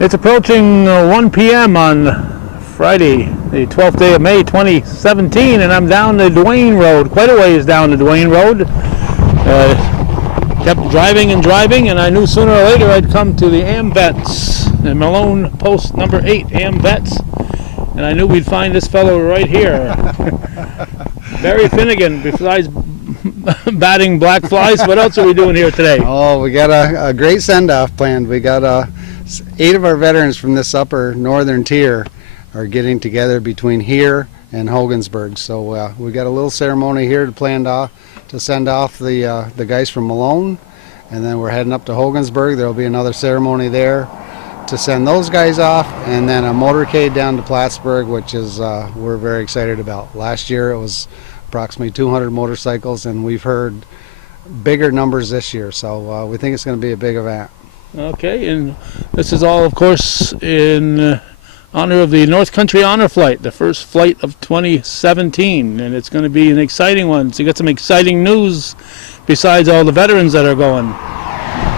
It's approaching 1 p.m. on Friday, the 12th day of May 2017, and I'm down the Duane Road, quite a ways down the Duane Road. Kept driving, and I knew sooner or later I'd come to the AMVETS, the Malone Post number 8 AMVETS, and I knew we'd find this fellow right here. Barry Finnegan, besides batting black flies, what else are we doing here today? Oh, we got a great send-off planned. We got 8 of our veterans from this upper northern tier are getting together between here and Hogansburg. So we got a little ceremony here to send off the guys from Malone, and then we're heading up to Hogansburg. There'll be another ceremony there to send those guys off, and then a motorcade down to Plattsburgh, which is we're very excited about. Last year it was approximately 200 motorcycles, and we've heard bigger numbers this year, so we think it's going to be a big event. Okay, and this is all, of course, in honor of the North Country Honor Flight, the first flight of 2017, and it's going to be an exciting one. So you got some exciting news besides all the veterans that are going.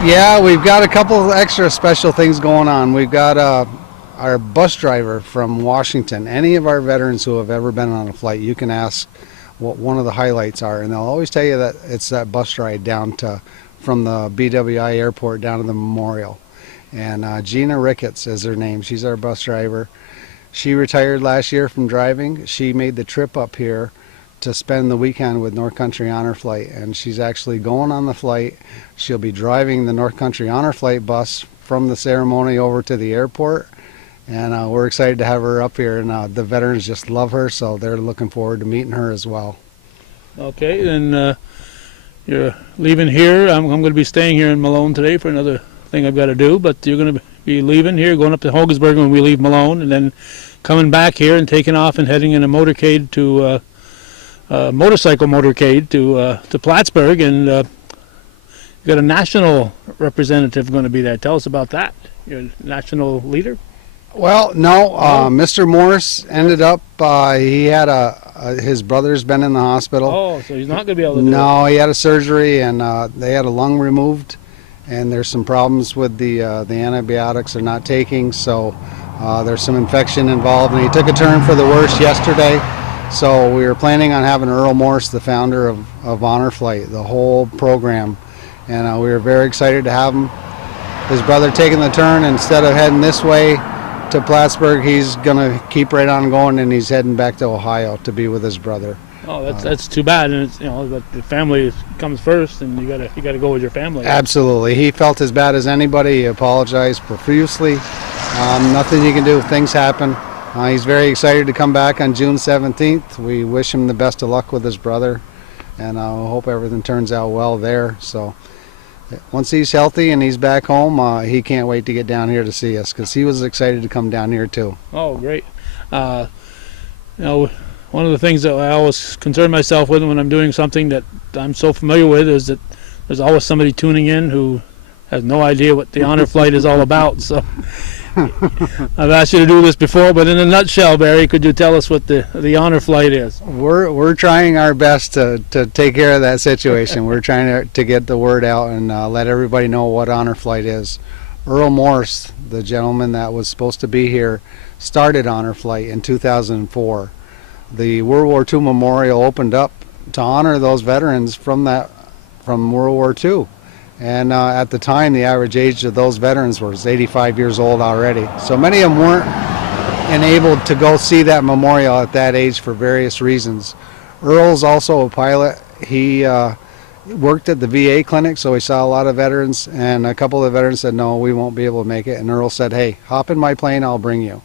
Yeah, we've got a couple of extra special things going on. We've got our bus driver from Washington. Any of our veterans who have ever been on a flight, you can ask what one of the highlights are, and they'll always tell you that it's that bus ride down from the BWI airport down to the memorial. And Gina Ricketts is her name. She's our bus driver. She retired last year from driving. She made the trip up here to spend the weekend with North Country Honor Flight, and she's actually going on the flight. She'll be driving the North Country Honor Flight bus from the ceremony over to the airport, and we're excited to have her up here, and the veterans just love her, so they're looking forward to meeting her as well. Okay, and you're leaving here. I'm going to be staying here in Malone today for another thing I've got to do, but you're going to be leaving here, going up to Hogansburg when we leave Malone, and then coming back here and taking off and heading in a motorcade to motorcycle motorcade to Plattsburgh, and you got a national representative going to be there. Tell us about that. You're a national leader? Well, no. Mr. Morris ended up, he had his brother's been in the hospital. Oh, so he's not going to be able to do it. No, he had a surgery, and they had a lung removed, and there's some problems with the antibiotics they're not taking, so there's some infection involved, and he took a turn for the worse yesterday. So we were planning on having Earl Morris, the founder of Honor Flight, the whole program, and we were very excited to have him. His brother taking the turn, instead of heading this way to Plattsburgh, he's going to keep right on going, and he's heading back to Ohio to be with his brother. Oh, that's too bad, and it's, but the family comes first, and you gotta go with your family. Absolutely, he felt as bad as anybody. He apologized profusely. Nothing you can do. Things happen. He's very excited to come back on June 17th. We wish him the best of luck with his brother, and I hope everything turns out well there. So once he's healthy and he's back home, he can't wait to get down here to see us, because he was excited to come down here too. Oh, great. One of the things that I always concern myself with when I'm doing something that I'm so familiar with is that there's always somebody tuning in who has no idea what the honor flight is all about. So I've asked you to do this before, but in a nutshell, Barry, could you tell us what the honor flight is? We're trying our best to take care of that situation. We're trying to get the word out and let everybody know what honor flight is. Earl Morris, the gentleman that was supposed to be here, started honor flight in 2004. The World War II memorial opened up to honor those veterans from World War II. And at the time, the average age of those veterans was 85 years old already. So many of them weren't enabled to go see that memorial at that age for various reasons. Earl's also a pilot. He worked at the VA clinic, so he saw a lot of veterans, and a couple of the veterans said, no, we won't be able to make it. And Earl said, hey, hop in my plane, I'll bring you.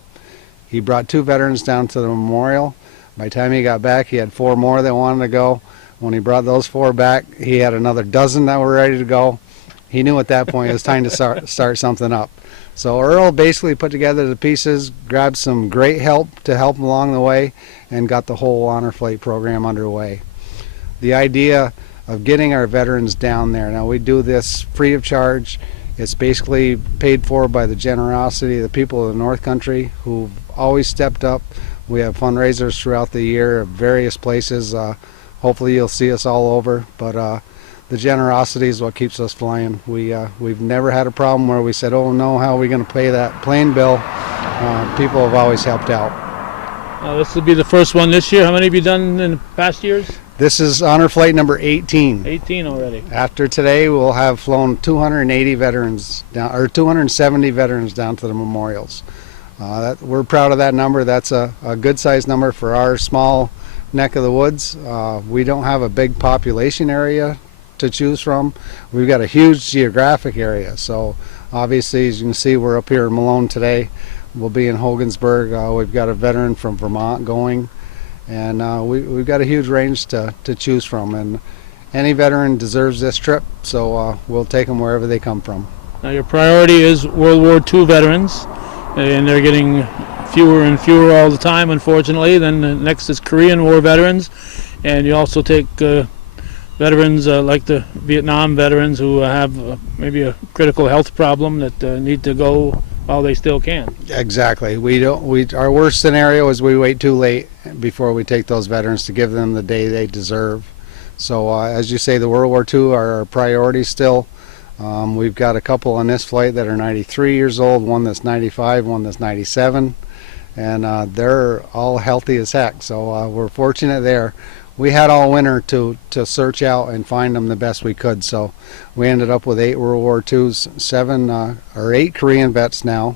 He brought 2 veterans down to the memorial. By the time he got back, he had 4 more that wanted to go. When he brought those 4 back, he had another dozen that were ready to go. He knew at that point it was time to start something up. So Earl basically put together the pieces, grabbed some great help to help him along the way, and got the whole honor flight program underway. The idea of getting our veterans down there, now we do this free of charge. It's basically paid for by the generosity of the people of the North Country who've always stepped up. We have fundraisers throughout the year at various places. Hopefully you'll see us all over, but the generosity is what keeps us flying. We've never had a problem where we said, oh no, how are we going to pay that plane bill? People have always helped out. This will be the first one this year. How many have you done in the past years? This is honor flight number 18. 18 already. After today, we'll have flown 280 veterans down, or 270 veterans down to the memorials. We're proud of that number. That's a good sized number for our small neck of the woods. We don't have a big population area to choose from. We've got a huge geographic area. So obviously, as you can see, we're up here in Malone today. We'll be in Hogansburg. We've got a veteran from Vermont going, and we've got a huge range to choose from. And any veteran deserves this trip, so we'll take them wherever they come from. Now your priority is World War II veterans, and they're getting fewer and fewer all the time, unfortunately. Then the next is Korean War veterans, and you also take veterans like the Vietnam veterans who have maybe a critical health problem that need to go while they still can. Exactly. Our worst scenario is we wait too late before we take those veterans to give them the day they deserve. So as you say, the World War II are our priority still. We've got a couple on this flight that are 93 years old, one that's 95, one that's 97, and they're all healthy as heck. So we're fortunate there. We had all winter to search out and find them the best we could. So we ended up with 8 World War IIs, 8 Korean vets now.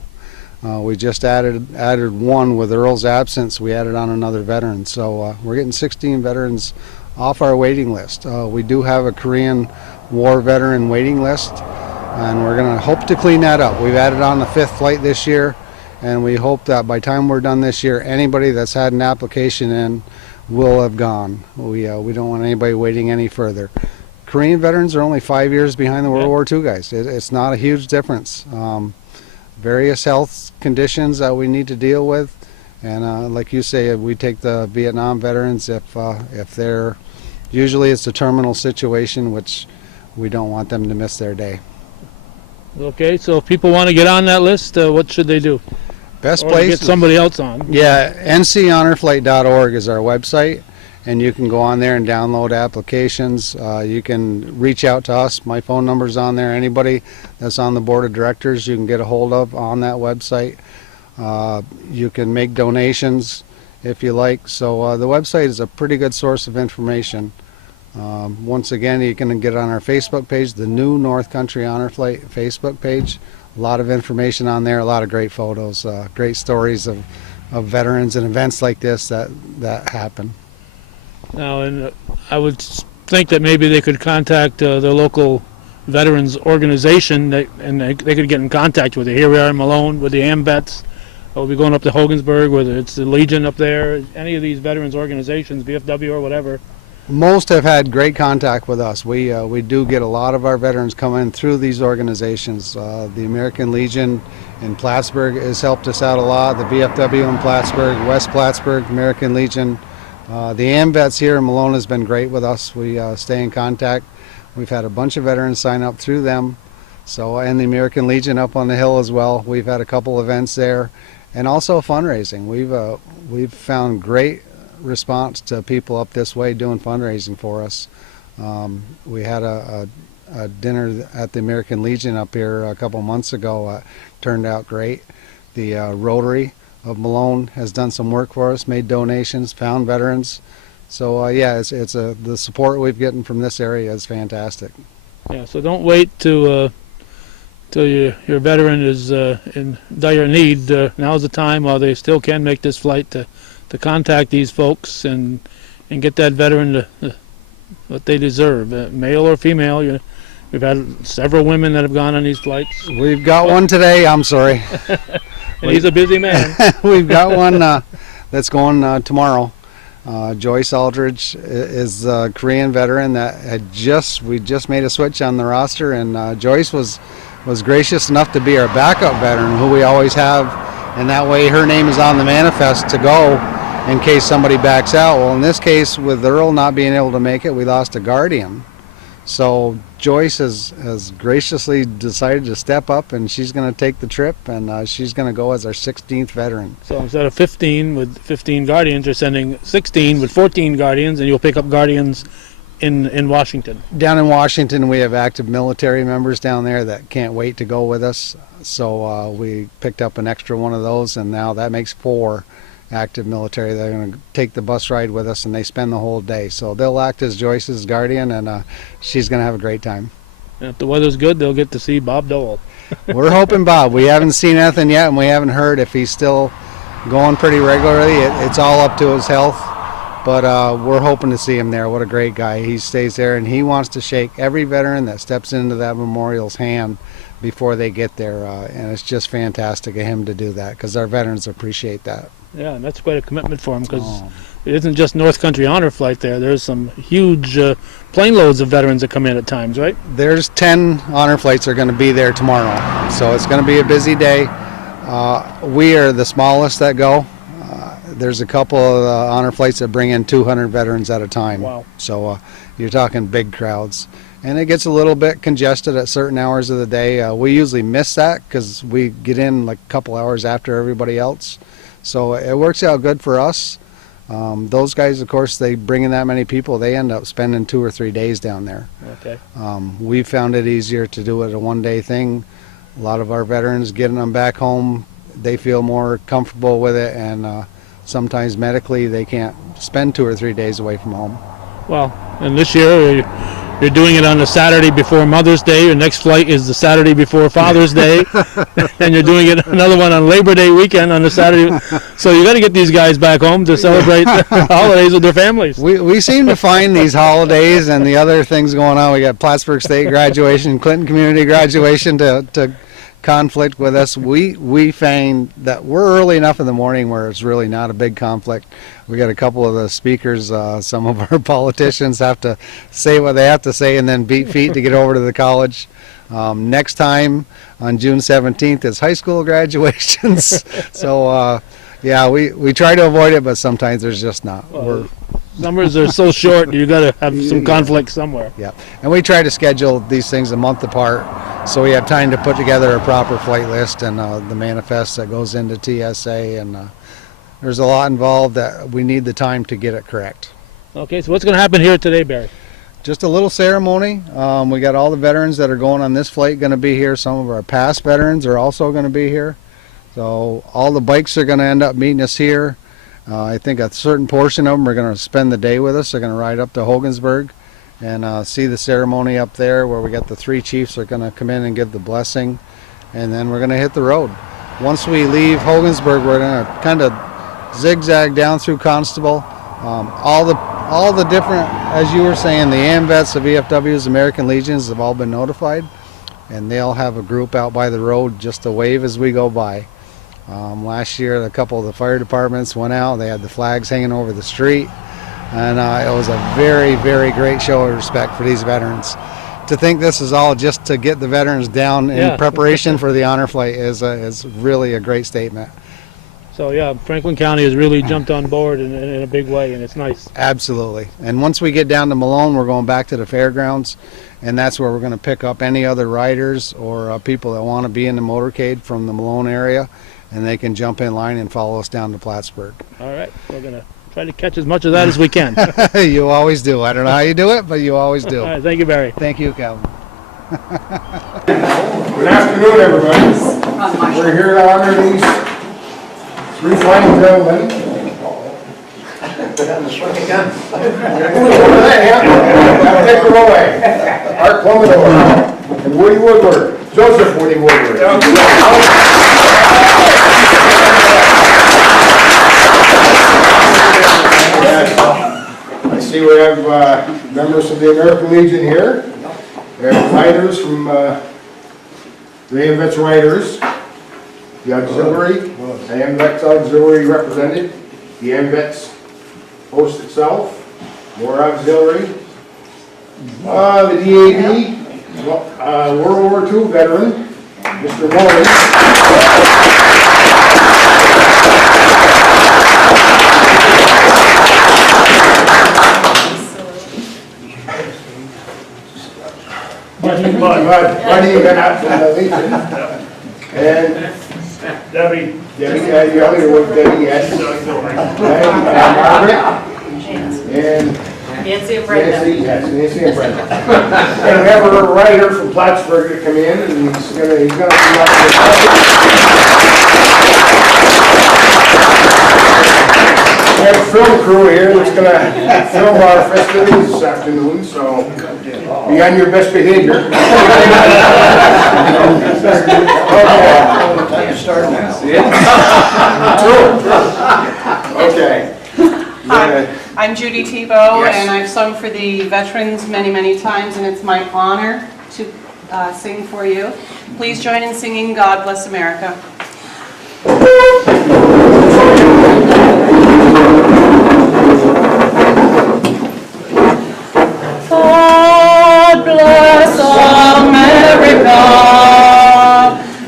We just added one with Earl's absence. We added on another veteran. So we're getting 16 veterans off our waiting list. We do have a Korean War veteran waiting list, and we're going to hope to clean that up. We've added on the 5th flight this year, and we hope that by the time we're done this year, anybody that's had an application in will have gone. We don't want anybody waiting any further. Korean veterans are only 5 years behind the World War II guys. It's not a huge difference. Various health conditions that we need to deal with, and like you say, we take the Vietnam veterans if they're, usually it's a terminal situation, which we don't want them to miss their day. Okay, so if people want to get on that list, what should they do? Best or place, get somebody else on. Yeah, nchonorflight.org is our website, and you can go on there and download applications. You can reach out to us. My phone number's on there. Anybody that's on the board of directors you can get a hold of on that website. You can make donations if you like. So the website is a pretty good source of information. Once again, you can get on our Facebook page, the new North Country Honor Flight Facebook page. A lot of information on there, a lot of great photos, great stories of veterans and events like this that happen. Now, and I would think that maybe they could contact their local veterans organization, and they could get in contact with it. Here we are in Malone with the AMVETS. We'll be going up to Hogansburg, whether it's the Legion up there, any of these veterans organizations, VFW or whatever. Most have had great contact with us. We do get a lot of our veterans coming through these organizations. The American Legion in Plattsburgh has helped us out a lot. The VFW in Plattsburgh, West Plattsburgh, American Legion. The AMVETS here in Malone has been great with us. We stay in contact. We've had a bunch of veterans sign up through them. So, and the American Legion up on the hill as well. We've had a couple events there, and also fundraising. We've found great response to people up this way doing fundraising for us. We had a dinner at the American Legion up here a couple months ago. Turned out great. The Rotary of Malone has done some work for us, made donations, found veterans. So yeah, it's the support we've gotten from this area is fantastic. Yeah, so don't wait till your veteran is in dire need. Now's the time while they still can make this flight to contact these folks and get that veteran what they deserve, male or female. We've had several women that have gone on these flights. We've got one today. I'm sorry. And he's a busy man. We've got one that's going tomorrow. Joyce Aldridge is a Korean veteran that we just made a switch on the roster, and Joyce was gracious enough to be our backup veteran, who we always have, and that way her name is on the manifest to go in case somebody backs out. Well, in this case, with Earl not being able to make it, we lost a guardian. So Joyce has graciously decided to step up, and she's going to take the trip, and she's going to go as our 16th veteran. So instead of 15 with 15 guardians, you're sending 16 with 14 guardians, and you'll pick up guardians in Washington? Down in Washington, we have active military members down there that can't wait to go with us. So we picked up an extra one of those, and now that makes 4 active military. They're going to take the bus ride with us, and they spend the whole day. So they'll act as Joyce's guardian, and she's going to have a great time. And if the weather's good, they'll get to see Bob Dole. We're hoping Bob. We haven't seen anything yet, and we haven't heard if he's still going pretty regularly. It's all up to his health, but we're hoping to see him there. What a great guy. He stays there, and he wants to shake every veteran that steps into that memorial's hand before they get there, and it's just fantastic of him to do that because our veterans appreciate that. Yeah, and that's quite a commitment for him because it isn't just North Country Honor Flight there. There's some huge plane loads of veterans that come in at times, right? There's 10 honor flights that are going to be there tomorrow, so it's going to be a busy day. We are the smallest that go. There's a couple of honor flights that bring in 200 veterans at a time. Wow. So you're talking big crowds. And it gets a little bit congested at certain hours of the day. We usually miss that because we get in like a couple hours after everybody else. So it works out good for us. Those guys, of course, they bring in that many people, they end up spending 2 or 3 days down there. Okay. We found it easier to do it a one-day thing. A lot of our veterans getting them back home, they feel more comfortable with it, and sometimes medically they can't spend 2 or 3 days away from home. Well, and this year you're doing it on the Saturday before Mother's Day. Your next flight is the Saturday before Father's Day, and you're doing it another one on Labor Day weekend on the Saturday. So you got to get these guys back home to celebrate the holidays with their families. We seem to find these holidays and the other things going on. We got Plattsburgh State graduation, Clinton Community graduation to conflict with us. We find that we're early enough in the morning where it's really not a big conflict. We got a couple of the speakers, some of our politicians have to say what they have to say and then beat feet to get over to the college. Next time on June 17th is high school graduations. So yeah, we try to avoid it, but sometimes there's just not. Summers are so short, you got to have some conflict somewhere. Yeah, and we try to schedule these things a month apart so we have time to put together a proper flight list and the manifest that goes into TSA, and there's a lot involved that we need the time to get it correct. Okay, so what's going to happen here today, Barry? Just a little ceremony. We got all the veterans that are going on this flight going to be here. Some of our past veterans are also going to be here. So all the bikes are going to end up meeting us here. I think a certain portion of them are going to spend the day with us. They're going to ride up to Hogansburg and see the ceremony up there where we got the 3 chiefs are going to come in and give the blessing, and then we're going to hit the road. Once we leave Hogansburg, we're going to kind of zigzag down through Constable. All the different, as you were saying, the AMVETs, the VFWs, American Legions have all been notified, and they'll have a group out by the road just to wave as we go by. Last year, a couple of the fire departments went out. They had the flags hanging over the street, and it was a very, very great show of respect for these veterans. To think this is all just to get the veterans down in preparation for the honor flight is really a great statement. So yeah, Franklin County has really jumped on board in a big way, and it's nice. Absolutely. And once we get down to Malone, we're going back to the fairgrounds, and that's where we're going to pick up any other riders or people that want to be in the motorcade from the Malone area, and they can jump in line and follow us down to Plattsburgh. All right, we're going to try to catch as much of that as we can. You always do. I don't know how you do it, but you always do. All right, thank you, Barry. Thank you, Calvin. Good afternoon, everybody. We're here to honor these 3 fine gentlemen. Take her away. Art Plummer and Woody Woodward. Joseph Woody Woodward. I see we have members of the American Legion here. We have riders from the AMVETS riders, the auxiliary, the AMVETS auxiliary represented, the AMVETS host itself, more auxiliary, the DAV, World War II veteran, Mr. Morris. Buddy, you got from the Legion. And Debbie, you other with Debbie, yes. And Margaret. And Nancy and Brenda. Nancy, yes, Nancy and Brenda. And we have a writer from Plattsburgh to come in, and he's gonna come up we have a film crew here that's gonna film our festivities this afternoon, so be on your best behavior. Time to start now. Okay. Hi, I'm Judy Tebow, Yes. and I've sung for the veterans many, many times, and it's my honor to sing for you. Please join in singing God Bless America. God bless America,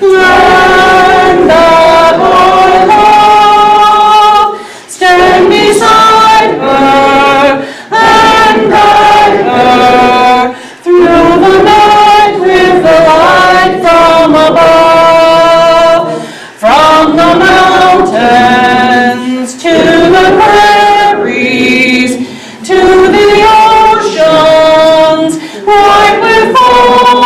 land of our love. Stand beside her and guide her through the night with the light from above. From the mountains to the prairies to the oceans white with foam.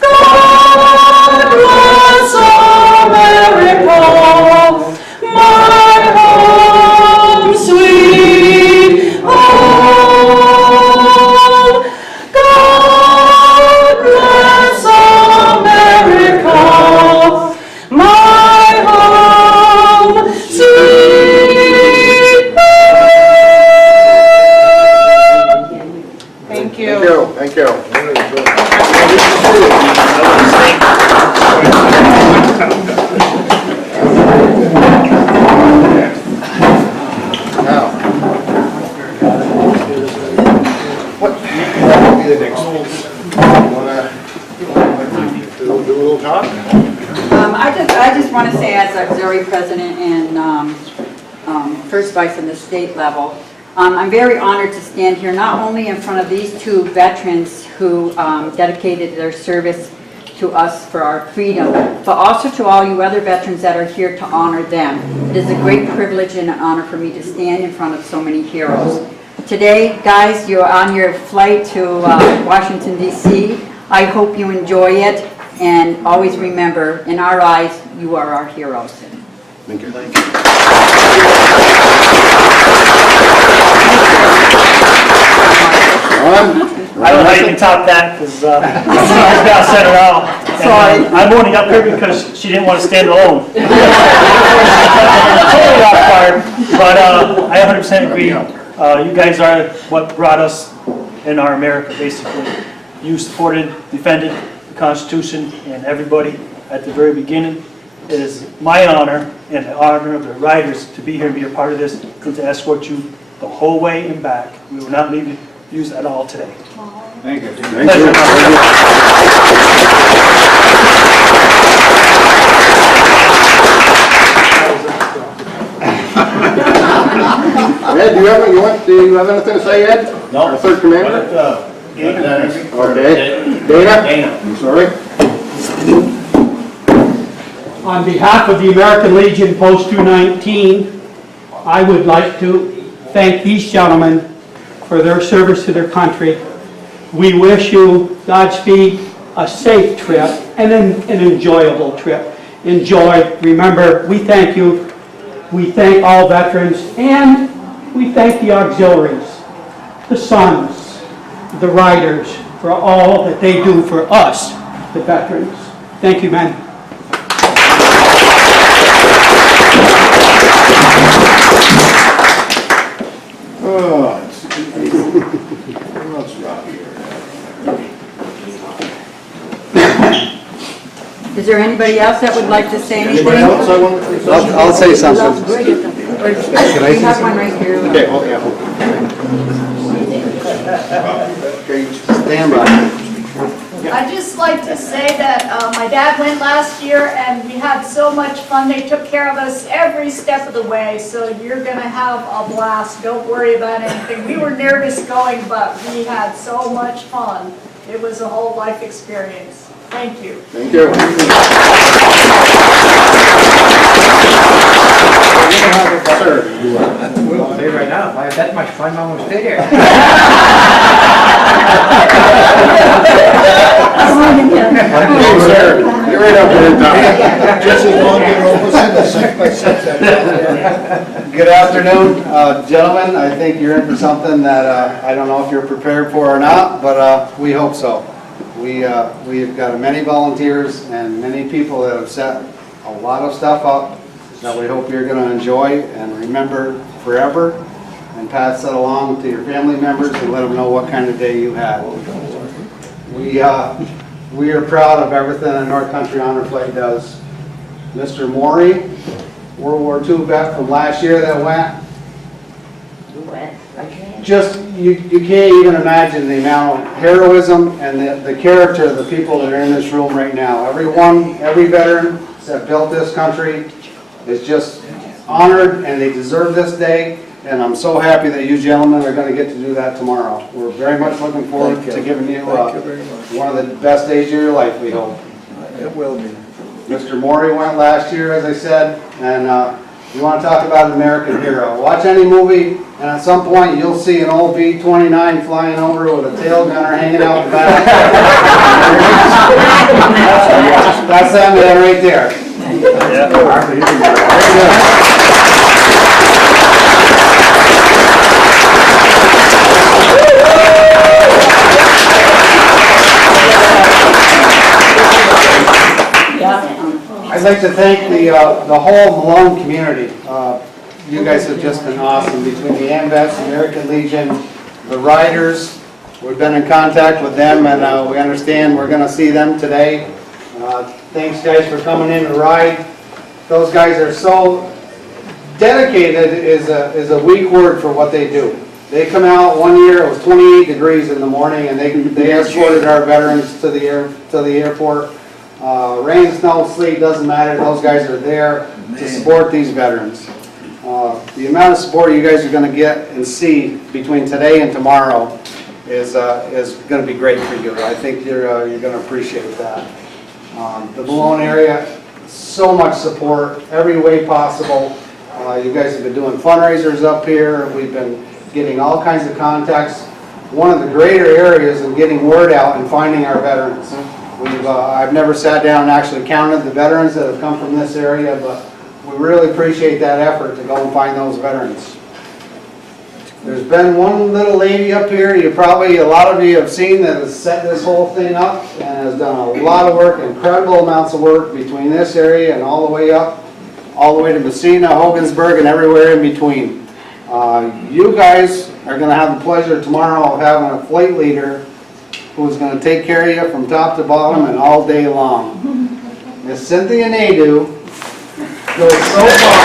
God bless America, my home, sweet home. God bless America, my home, sweet home. Thank you. Thank you. Now, what will be the next one? Wanna do a little talk? I just want to say, as auxiliary president and first vice on the state level, I'm very honored to stand here not only in front of these two veterans who dedicated their service to us for our freedom, but also to all you other veterans that are here to honor them. It is a great privilege and an honor for me to stand in front of so many heroes. Today, guys, you're on your flight to Washington, D.C. I hope you enjoy it, and always remember, in our eyes, you are our heroes. Thank you. I don't know how you can top that, because I got set her out. Sorry. I'm only up here because she didn't want to stand alone. Totally off guard, but I 100% agree. You guys are what brought us in our America, basically. You supported, defended the Constitution, and everybody at the very beginning. It is my honor and the honor of the writers to be here and be a part of this and to escort you the whole way and back. We will not leave you at all today. Thank you. Pleasure. Ed, do you have anything to say, Ed? No. Our third commander? Okay. Dana? I'm sorry. On behalf of the American Legion Post 219, I would like to thank these gentlemen for their service to their country. We wish you Godspeed, a safe trip, and an enjoyable trip. Enjoy. Remember, we thank you. We thank all veterans, and we thank the auxiliaries, the sons, the riders, for all that they do for us, the veterans. Thank you, men. Is there anybody else that would like to say anything? Anybody else I want to say? I'll say something. We have one right here. Okay, oh, yeah. Okay, stand by. I'd just like to say that my dad went last year and we had so much fun. They took care of us every step of the way, so you're going to have a blast. Don't worry about anything. We were nervous going, but we had so much fun. It was a whole life experience. Thank you. Thank you. Sir, you are. Well, I'll tell you right now, if I had that much fun, I won't stay here. You're right up there, Tom. Just as long as you're almost in the 6x6. Good afternoon, gentlemen. I think you're in for something that I don't know if you're prepared for or not, but we hope so. We've got many volunteers and many people that have set a lot of stuff up that we hope you're going to enjoy and remember forever, and pass that along to your family members and let them know what kind of day you had. We are proud of everything that North Country Honor Flight does. Mr. Maury, World War II vet from last year that went. Just, you can't even imagine the amount of heroism and the character of the people that are in this room right now. Every veteran that built this country is just honored, and they deserve this day. And I'm so happy that you gentlemen are going to get to do that tomorrow. We're very much looking forward to giving you one of the best days of your life, we hope. It will be. Mr. Maury went last year, as I said, and you want to talk about an American hero. Watch any movie, and at some point you'll see an old B-29 flying over with a tail gunner hanging out the back. That's that man right there. I'd like to thank the whole Malone community. You guys have just been awesome, between the AMVETS, American Legion, the riders. We've been in contact with them, and we understand we're going to see them today. Thanks, guys, for coming in to ride. Those guys are so dedicated is a weak word for what they do. They come out one year, it was 28 degrees in the morning, and they escorted our veterans to the airport. Rain, snow, sleet, doesn't matter. Those guys are there to support these veterans. The amount of support you guys are going to get and see between today and tomorrow is going to be great for you. I think you're going to appreciate that. The Malone area, so much support, every way possible. You guys have been doing fundraisers up here. We've been getting all kinds of contacts. One of the greater areas in getting word out and finding our veterans. I've never sat down and actually counted the veterans that have come from this area, but we really appreciate that effort to go and find those veterans. There's been one little lady up here, a lot of you have seen, that has set this whole thing up and has done a lot of work, incredible amounts of work between this area and all the way up, all the way to Messina, Hogansburg, and everywhere in between. You guys are going to have the pleasure tomorrow of having a flight leader who's going to take care of you from top to bottom and all day long. Miss Cynthia Nadeau goes so far.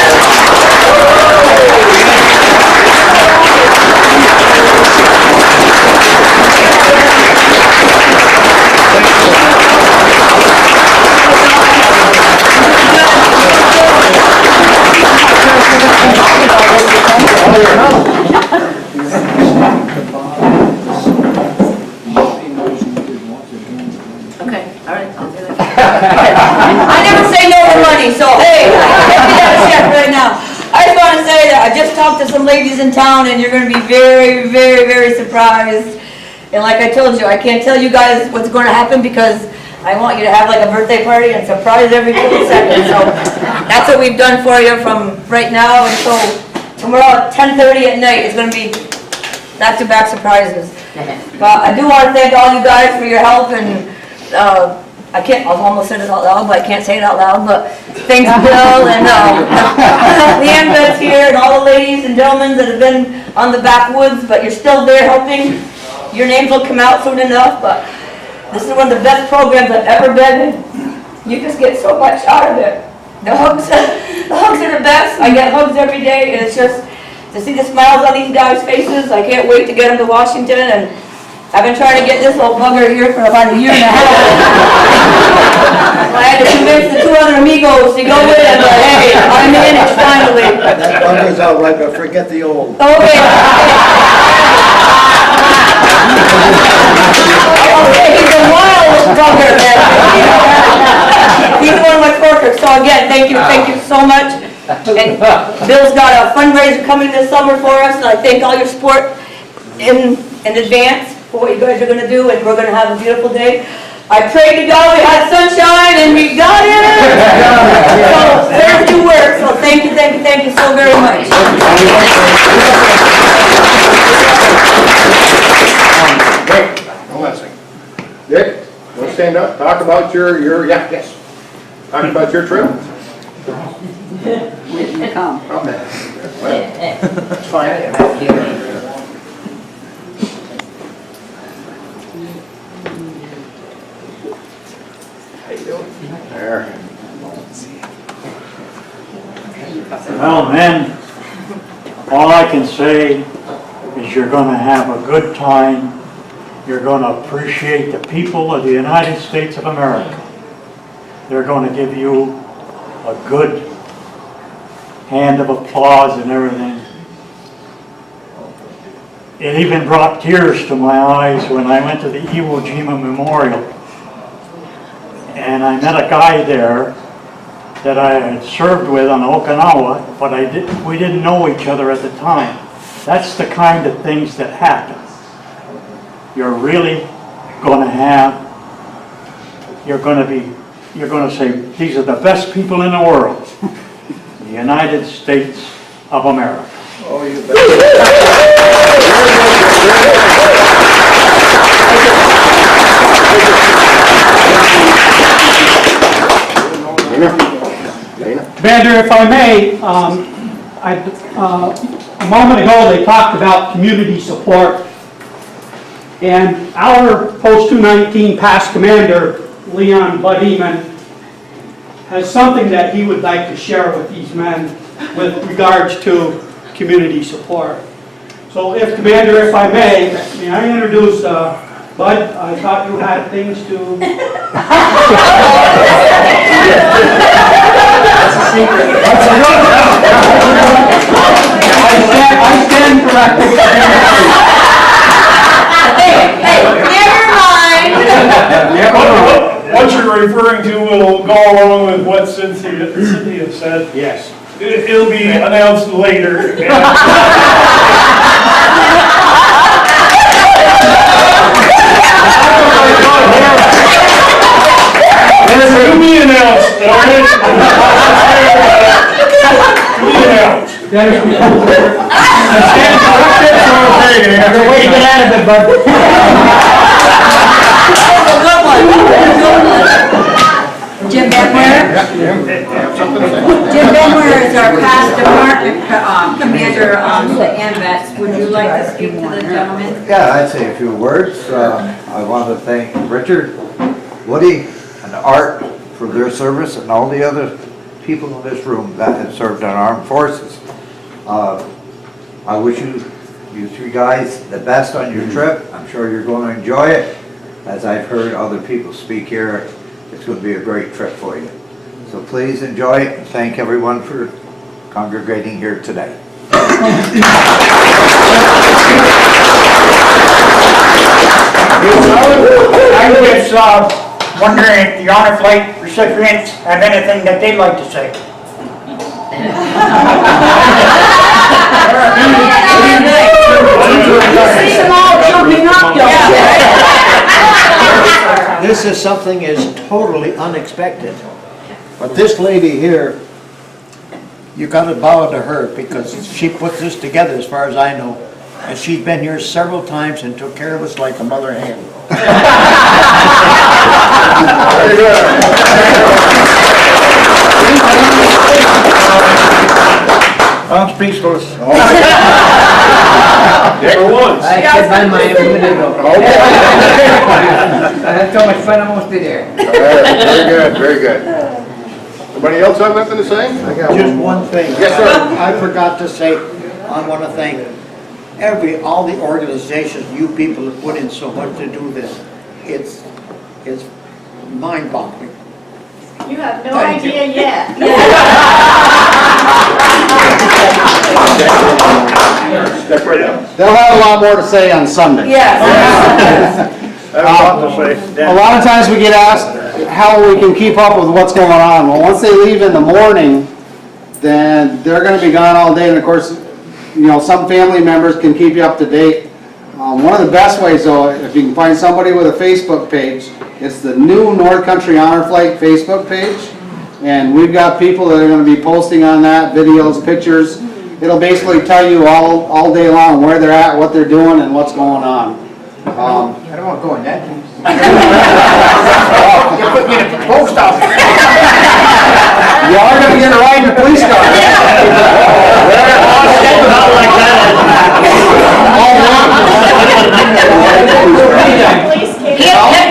Okay, all right, I'll do it. I never say no to money, so hey, give me that check right now. I just want to say that I just talked to some ladies in town, and you're going to be very, very, very surprised. And like I told you, I can't tell you guys what's going to happen because I want you to have like a birthday party and surprise every 2 seconds. So that's what we've done for you from right now until tomorrow at 10:30 at night. It's going to be back-to-back surprises. But I do want to thank all you guys for your help, and I almost said it out loud, but I can't say it out loud, but thanks Bill and the AMVETS here and all the ladies and gentlemen that have been on the backwoods, but you're still there helping. Your names will come out soon enough, but this is one of the best programs I've ever been in. You just get so much out of it. The hugs are the best. I get hugs every day, and it's just to see the smiles on these guys' faces. I can't wait to get them to Washington, and I've been trying to get this little bugger here for about a year and a half. I had to convince the 2 other amigos to go with it, but hey, I'm in it finally. That bugger's all right, but forget the old. Okay. Okay, he's a wild bugger, man. He's one of my workers. So again, thank you so much. And Bill's got a fundraiser coming this summer for us, and I thank all your support in advance for what you guys are gonna do, and we're gonna have a beautiful day. I prayed to God we had sunshine, and we got it! So, there's your work, so thank you so very much. Dick, hold on a second. Dick, want to stand up, talk about your, yes. Talk about your trip. We can come. It's fine. There. Well, men, all I can say is you're going to have a good time. You're going to appreciate the people of the United States of America. They're going to give you a good hand of applause and everything. It even brought tears to my eyes when I went to the Iwo Jima Memorial. And I met a guy there that I had served with on Okinawa, but we didn't know each other at the time. That's the kind of things that happen. You're really going to have, you're going to say, these are the best people in the world. The United States of America. Oh, you bet. Commander, if I may, a moment ago they talked about community support, and our post-219 past commander, Leon Bud Eman, has something that he would like to share with these men with regards to community support. So if, Commander, if I may I introduce Bud? I thought you had things to... That's a secret. I stand corrected. Never mind. What you're referring to will go along with what Cynthia said. Yes. It'll be announced later. It'll be announced, all right? It'll be announced. I stand corrected, so you're way to get out of it, bud. Jim Benware? Jim Benware is our past department commander on the AMVETS. Would you like to speak to the gentleman? Yeah, I'd say a few words. I want to thank Richard, Woody, and Art for their service, and all the other people in this room that have served in armed forces. I wish you three guys the best on your trip. I'm sure you're going to enjoy it. As I've heard other people speak here, it's going to be a great trip for you. So please enjoy it, and thank everyone for congregating here today. I was wondering if the honor flight recipients have anything that they'd like to say. This is something is totally unexpected. But this lady here, you got to bow to her because she put this together as far as I know. And she's been here several times and took care of us like a mother hen. Very good. I'm speechless. For once. I said my mind a minute ago. Okay. I had so much fun, I almost did there. Very good, very good. Anybody else have nothing to say? Just one thing. Yes, sir. I forgot to say, I want to thank all the organizations, you people have put in so much to do this. It's mind-boggling. You have no idea yet. Step right up. They'll have a lot more to say on Sunday. Yes. I have a lot to say. A lot of times we get asked how we can keep up with what's going on. Well, once they leave in the morning, then they're gonna be gone all day, and of course, you know, some family members can keep you up to date. One of the best ways though, if you can find somebody with a Facebook page, it's the new North Country Honor Flight Facebook page. And we've got people that are gonna be posting on that, videos, pictures. It'll basically tell you all day long where they're at, what they're doing, and what's going on. I don't want to go in that. You put me in the post office. You are gonna get a ride in the police car.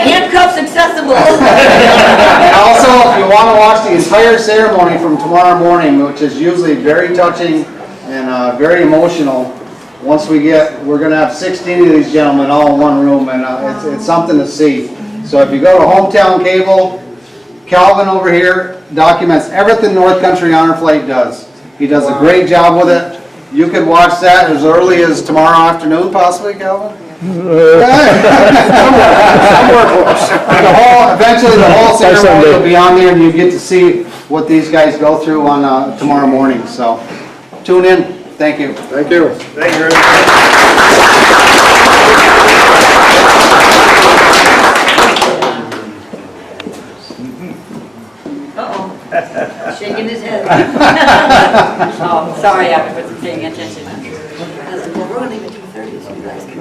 Handcuffs accessible. Also, if you want to watch the entire ceremony from tomorrow morning, which is usually very touching and very emotional, we're going to have 16 of these gentlemen all in one room, and it's something to see. So if you go to Hometown Cable, Calvin over here documents everything North Country Honor Flight does. He does a great job with it. You could watch that as early as tomorrow afternoon, possibly, Calvin? Eventually the whole ceremony will be on there, and you get to see what these guys go through on tomorrow morning. So tune in. Thank you. Thank you. Thank you. Uh-oh. Shaking his head. Oh, sorry, I wasn't paying attention. Well, we're gonna leave at 2:30, so you guys can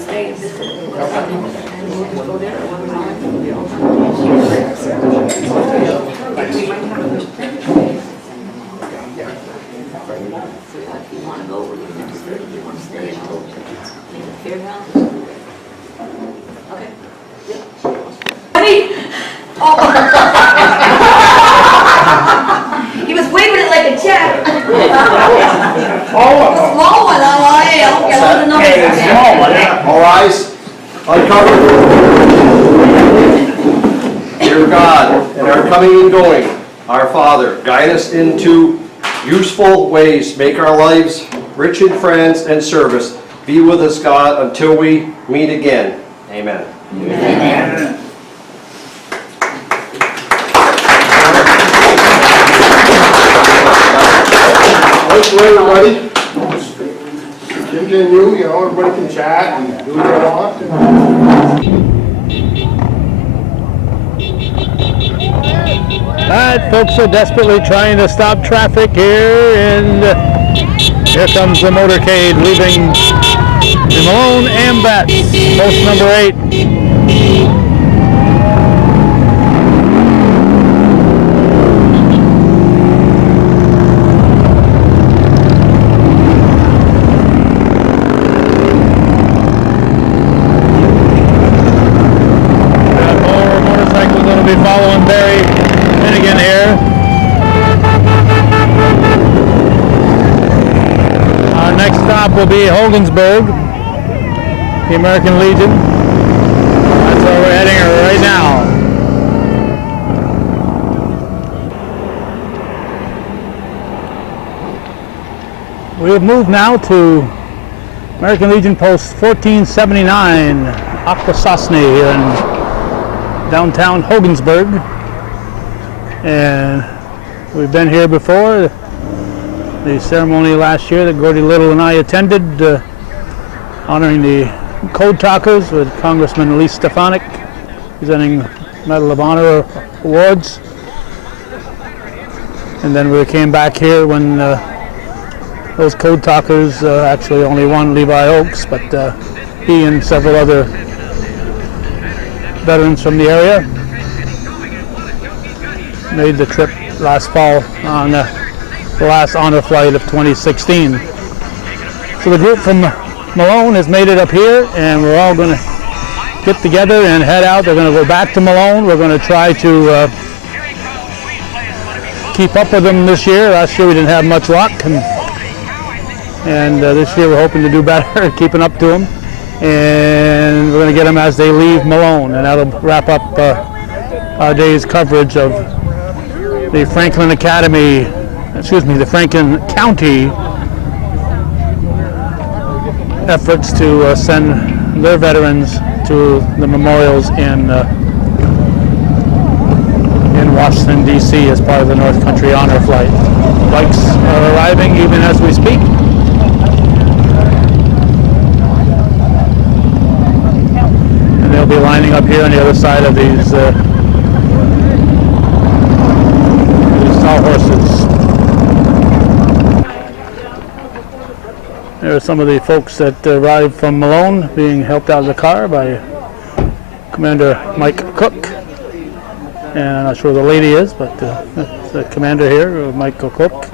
stay and visit. And we'll just go there at 1 time. If you want to go, we're leaving at 2:30. If you want to stay until the fairgrounds. Okay. Honey! Oh. He was waving it like a check. The small one, All rise. Uncover. Dear God, in our coming and going, our Father, guide us into useful ways. Make our lives rich in friends and service. Be with us, God, until we meet again. Amen. Amen. Thank you, everybody. Continue, you know, everybody can chat and do what they want. Alright, folks are desperately trying to stop traffic here, and here comes the motorcade leaving the Malone and Betts, post number 8. Following Barry Finnegan here. Our next stop will be Hogansburg, the American Legion. That's where we're heading right now. We have moved now to American Legion Post 1479, Akwesasne here in downtown Hogansburg, and we've been here before. The ceremony last year that Gordy Little and I attended, honoring the Code Talkers with Congressman Lee Stefanik, presenting Medal of Honor awards. And then we came back here when those Code Talkers actually only won Levi Oaks, but he and several other veterans from the area made the trip last fall on the last honor flight of 2016. So the group from Malone has made it up here, and we're all going to get together and head out. They're going to go back to Malone. We're going to try to keep up with them this year. Last year we didn't have much luck, and this year we're hoping to do better keeping up to them. And we're going to get them as they leave Malone, and that'll wrap up our day's coverage of the Franklin County efforts to send their veterans to the memorials in Washington, D.C. as part of the North Country Honor Flight. Bikes are arriving even as we speak. And they'll be lining up here on the other side of these tall horses. There are some of the folks that arrived from Malone being helped out of the car by Commander Mike Cook. And I'm not sure who the lady is, but it's the commander here, Mike Cook.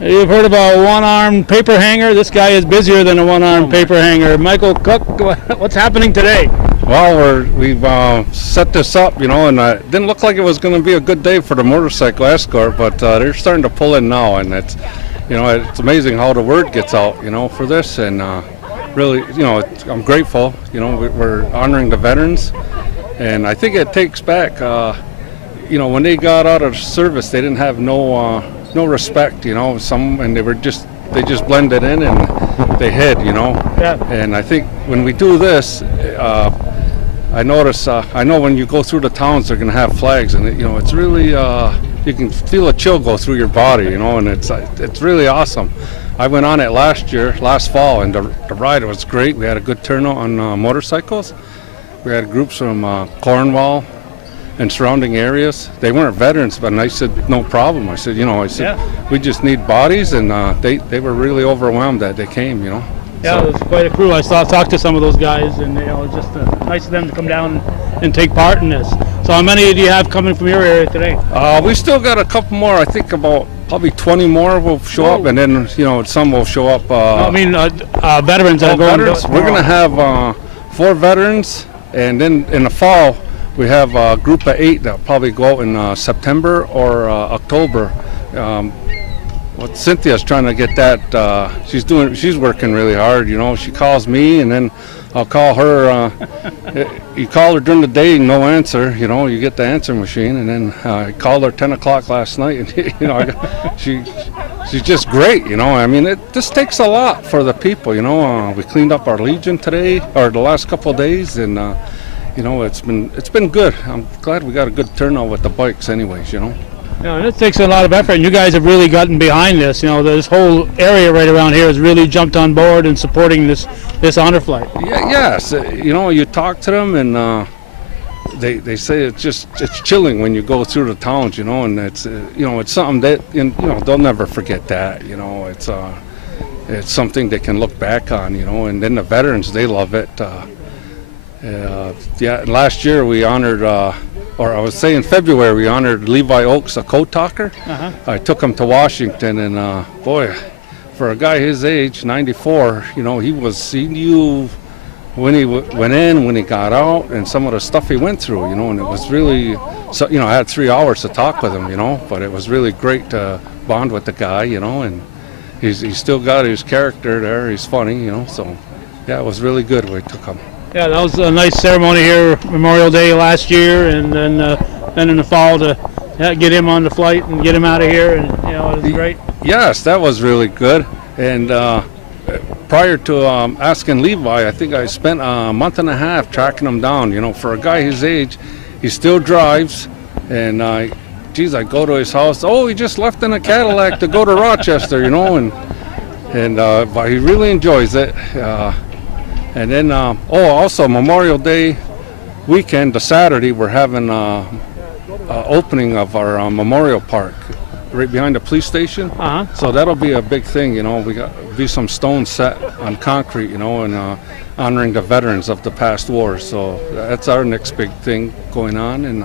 You've heard about a one-armed paper hanger. This guy is busier than a one-armed paper hanger. Michael Cook, what's happening today? Well, we've set this up, and it didn't look like it was going to be a good day for the motorcycle escort, but they're starting to pull in now, and it's, it's amazing how the word gets out, for this, and really, I'm grateful. We're honoring the veterans, and I think it takes back, when they got out of service, they didn't have no respect, and they just blended in and they hid, Yeah. And I think when we do this, I notice, I know when you go through the towns, they're going to have flags, and it's really, you can feel a chill go through your body, and it's really awesome. I went on it last fall, and the ride was great. We had a good turnout on motorcycles. We had groups from Cornwall and surrounding areas. They weren't veterans, but I said, no problem. I said, we just need bodies, and they were really overwhelmed that they came, Yeah, it was quite a crew. I talked to some of those guys, and it was just nice of them to come down and take part in this. So how many do you have coming from your area today? We still got a couple more. I think about probably 20 more will show up, and then some will show up. Veterans that are going. Veterans. We're going to have 4 veterans, and then in the fall we have a group of 8 that'll probably go out in September or October. Cynthia's trying to get that. She's working really hard. She calls me, and then I'll call her. You call her during the day, no answer. You get the answer machine, and then I called her 10 o'clock last night, and she's just great. This takes a lot for the people. We cleaned up our Legion today, or the last couple of days, and it's been good. I'm glad we got a good turnout with the bikes, anyways. Yeah, and it takes a lot of effort, and you guys have really gotten behind this. This whole area right around here has really jumped on board and supporting this honor flight. Yeah, yes, you talk to them, and they say it's chilling when you go through the towns, and it's it's something that they'll never forget that. It's something they can look back on, and then the veterans, they love it. Last year we honored. In February, we honored Levi Oakes, a code talker. Uh-huh. I took him to Washington, and boy, for a guy his age, 94, he knew when he went in, when he got out, and some of the stuff he went through, and it was really, I had 3 hours to talk with him, but it was really great to bond with the guy, and he's still got his character there. He's funny, so yeah, it was really good when we took him. Yeah, that was a nice ceremony here, Memorial Day last year, and then in the fall to get him on the flight and get him out of here, and it was great. Yes, that was really good. And prior to asking Levi, I think I spent a month and a half tracking him down. For a guy his age, he still drives, and I go to his house. Oh, he just left in a Cadillac to go to Rochester, but he really enjoys it. And then, also Memorial Day weekend, the Saturday, we're having opening of our memorial park right behind the police station. Uh-huh. So that'll be a big thing, we got be some stones set on concrete, and honoring the veterans of the past wars. So that's our next big thing going on, and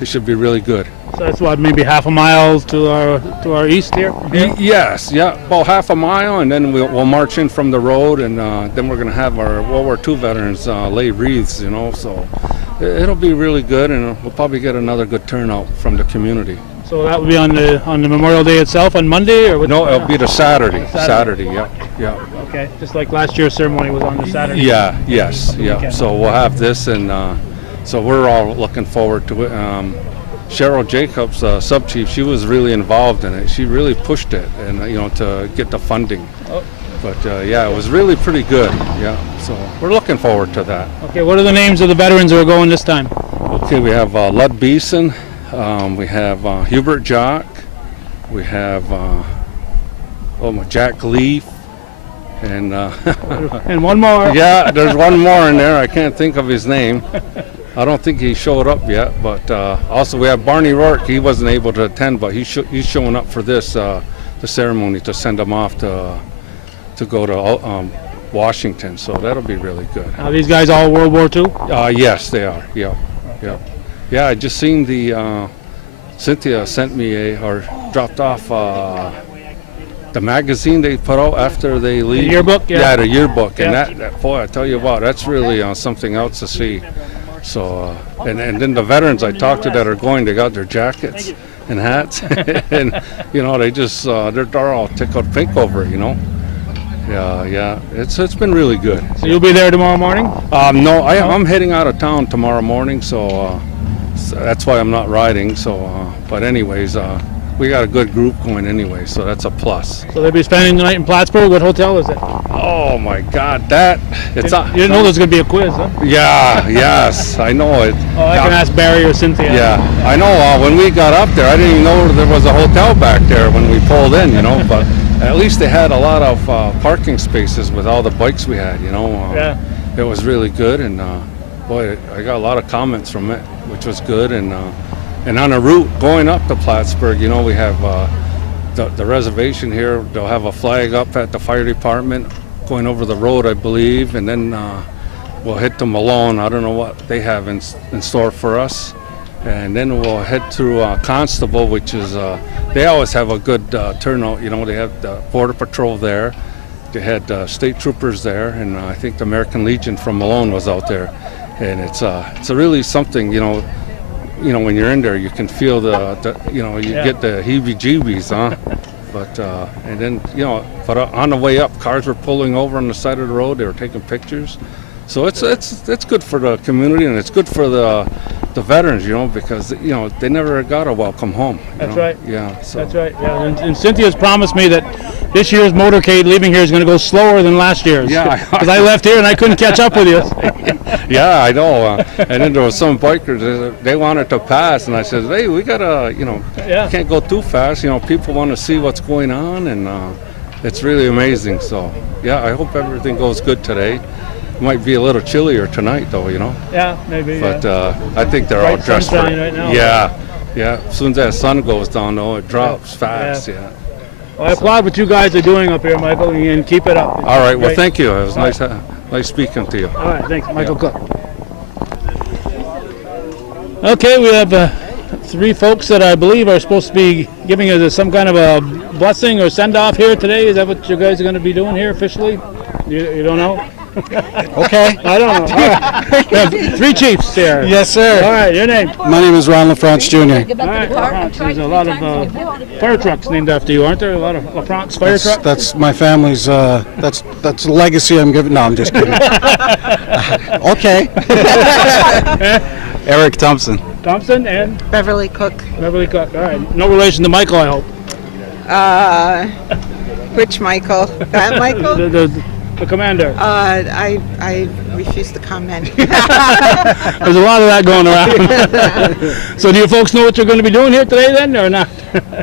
it should be really good. So that's what, maybe half a mile to our east here? Yes, about half a mile, and then we'll march in from the road, and then we're going to have our World War II veterans lay wreaths, so it'll be really good, and we'll probably get another good turnout from the community. So that will be on the Memorial Day itself on Monday, or what? No, it'll be the Saturday. Saturday, yeah. Okay, just like last year's ceremony was on the Saturday. Yeah, yes, yeah. Okay. So we'll have this, and so we're all looking forward to it. Cheryl Jacobs, sub-chief, she was really involved in it. She really pushed it, and to get the funding But yeah, it was really pretty good. Yeah, so we're looking forward to that. Okay, what are the names of the veterans who are going this time? Okay, we have Lud Beeson, we have Hubert Jock, we have Jack Leaf, and And one more. yeah, there's one more in there. I can't think of his name. I don't think he showed up yet. But also we have Barney Rourke. He wasn't able to attend, but he's showing up for this the ceremony to send him off to go to Washington. So that'll be really good. Are these guys all World War II? Yes, they are. Yeah, yeah, yeah. I just seen the Cynthia sent me dropped off the magazine they put out after they leave. The yearbook, yeah. Yeah, the yearbook, and Yeah. that boy, I tell you what, that's really something else to see. So, and then the veterans I talked to that are going, they got their jackets and hats, and you know, they just they're all tickled pink over it, you know. Yeah, yeah, it's been really good. So you'll be there tomorrow morning? No, I'm heading out of town tomorrow morning, so that's why I'm not riding. So, but anyways, we got a good group going anyway, so that's a plus. So they'll be spending the night in Plattsburgh. What hotel is it? Oh my God, You didn't know there's going to be a quiz, huh? Yeah, yes, I know it. Oh, I can ask Barry or Cynthia. Yeah, I know. When we got up there, I didn't even know there was a hotel back there when we pulled in, you know. But at least they had a lot of parking spaces with all the bikes we had, you know. Yeah. It was really good, and boy, I got a lot of comments from it, which was good. And on the route going up to Plattsburgh, you know, we have the reservation here. They'll have a flag up at the fire department going over the road, I believe, and then we'll head to Malone. I don't know what they have in store for us. And then we'll head through Constable, which is, they always have a good turnout. You know, they have the Border Patrol there. They had state troopers there, and I think the American Legion from Malone was out there. And it's a really something, you know, when you're in there, you can feel you get the heebie-jeebies, huh? But, and then, you know, but on the way up, cars were pulling over on the side of the road. They were taking pictures. So it's good for the community, and it's good for the veterans, you know, because, you know, they never got a welcome home. That's right. Yeah. So. That's right. Yeah. And Cynthia's promised me that this year's motorcade leaving here is going to go slower than last year's. Yeah. Because I left here and I couldn't catch up with you. Yeah, I know. And then there was some bikers, they wanted to pass, and I said, hey, we gotta, you know, can't go too fast. You know, people want to see what's going on, and it's really amazing. So, yeah, I hope everything goes good today. It might be a little chillier tonight, though, you know. Yeah, maybe. But I think they're all dressed for it. Right now. Yeah, yeah. As soon as that sun goes down, though, it drops fast. Yeah. Well, I applaud what you guys are doing up here, Michael, and keep it up. All right. Well, Great. thank you. It was nice speaking to you. All right. Thanks, Michael Cook. Okay, we have three folks that I believe are supposed to be giving us some kind of a blessing or send-off here today. Is that what you guys are going to be doing here officially? You don't know? Okay. I don't know. All right. We have three chiefs here. Yes, sir. All right, your name? My name is Ron LaFrance Jr. All right, LaFrance. There's a lot of fire trucks named after you, aren't there? A lot of LaFrance fire trucks? That's my family's, that's a legacy I'm giving. No, I'm just kidding. Okay. Eric Thompson. Thompson and? Beverly Cook. Beverly Cook. All right. No relation to Michael, I hope. Which Michael? That Michael? The commander. I refuse to comment. There's a lot of that going around. So do you folks know what you're going to be doing here today then, or not?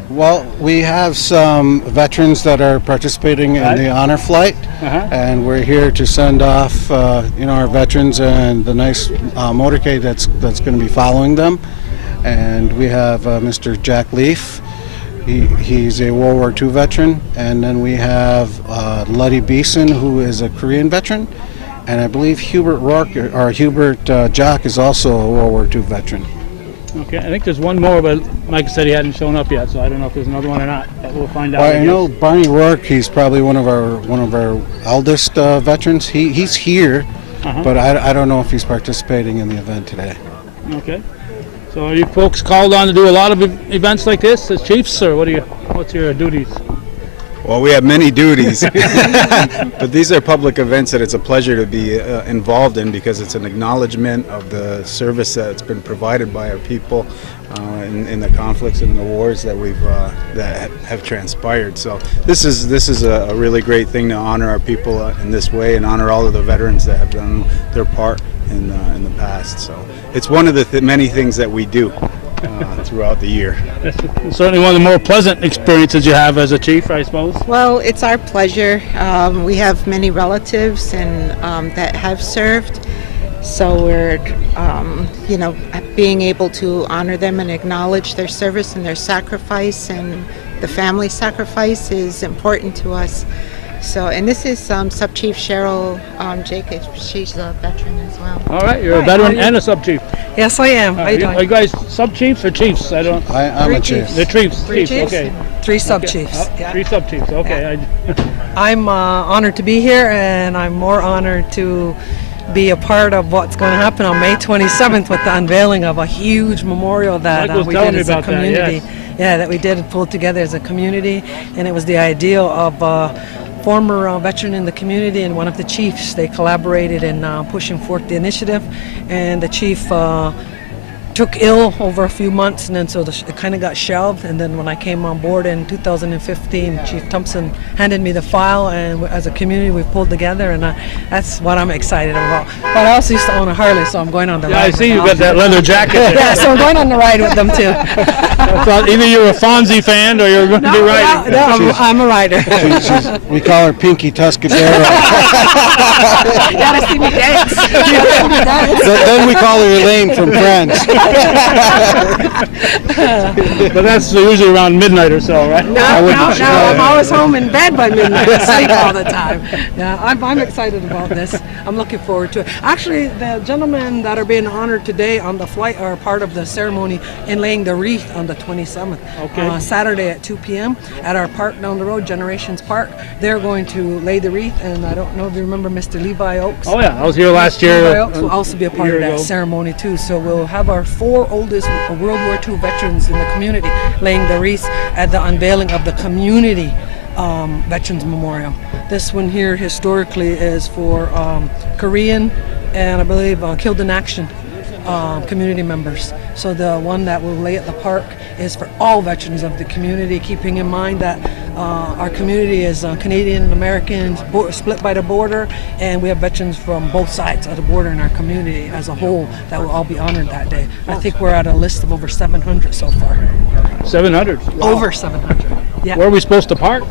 Well, we have some veterans that are participating in the honor flight, and we're here to send off, our veterans and the nice motorcade that's going to be following them. And we have Mr. Jack Leaf. He's a World War II veteran, and then we have Luddy Beeson, who is a Korean veteran, and I believe Hubert Rourke or Hubert Jock is also a World War II veteran. Okay, I think there's one more, but Mike said he hadn't shown up yet, so I don't know if there's another one or not. But we'll find out. Well, I know Barney Rourke. He's probably one of our eldest veterans. He's here, but I don't know if he's participating in the event today. Okay. So are you folks called on to do a lot of events like this as chiefs, or what's your duties? Well, we have many duties, but these are public events that it's a pleasure to be involved in because it's an acknowledgement of the service that's been provided by our people in the conflicts and the wars that that have transpired. So this is a really great thing to honor our people in this way and honor all of the veterans that have done their part in the past. So it's one of the many things that we do throughout the year. It's certainly one of the more pleasant experiences you have as a chief, I suppose. Well, it's our pleasure. We have many relatives and that have served, so we're, being able to honor them and acknowledge their service and their sacrifice, and the family sacrifice is important to us. So, and this is Sub-Chief Cheryl Jacobs. She's a veteran as well. All right, you're a veteran and a sub-chief. Yes, I am. How you doing? Are you guys sub-chiefs or chiefs? I'm a chief. The chiefs. Three chiefs, chiefs, okay. 3 sub-chiefs. Okay. Yeah. 3 sub-chiefs, okay. I'm honored to be here, and I'm more honored to be a part of what's going to happen on May 27th with the unveiling of a huge memorial that we did as a community. Yeah, that we did and pulled together as a community, and it was the ideal of former veteran in the community and one of the chiefs. They collaborated in pushing forth the initiative, and the chief took ill over a few months, and then so it kind of got shelved. And then when I came on board in 2015, Chief Thompson handed me the file, and as a community we pulled together, and that's what I'm excited about. But I also used to own a Harley, so I'm going on the ride. I see you got that leather jacket there. Yeah, so I'm going on the ride with them too. I thought either you're a Fonzie fan or you're going to be riding. No, I'm a rider. We call her Pinky Tuscadero. You gotta see me dance. Then we call her Elaine from Friends. But that's usually around midnight or so, right? No, I'm always home in bed by midnight. I sleep all the time. Yeah, I'm excited about this. I'm looking forward to it. Actually, the gentlemen that are being honored today on the flight are part of the ceremony in laying the wreath on the 27th. Okay. Saturday at 2 p.m. at our park down the road, Generations Park. They're going to lay the wreath, and I don't know if you remember Mr. Levi Oakes. Oh yeah, I was here last year. Levi Oakes will also be a part of that ago. ceremony too. So we'll have our 4 oldest World War II veterans in the community laying the wreath at the unveiling of the community Veterans Memorial. This one here historically is for Korean and I believe killed in action community members. So the one that we'll lay at the park is for all veterans of the community, keeping in mind that our community is Canadian and American, split by the border, and we have veterans from both sides of the border in our community as a whole that will all be honored that day. I think we're at a list of over 700 so far. 700? Wow. Over 700. Yeah. Where are we supposed to park?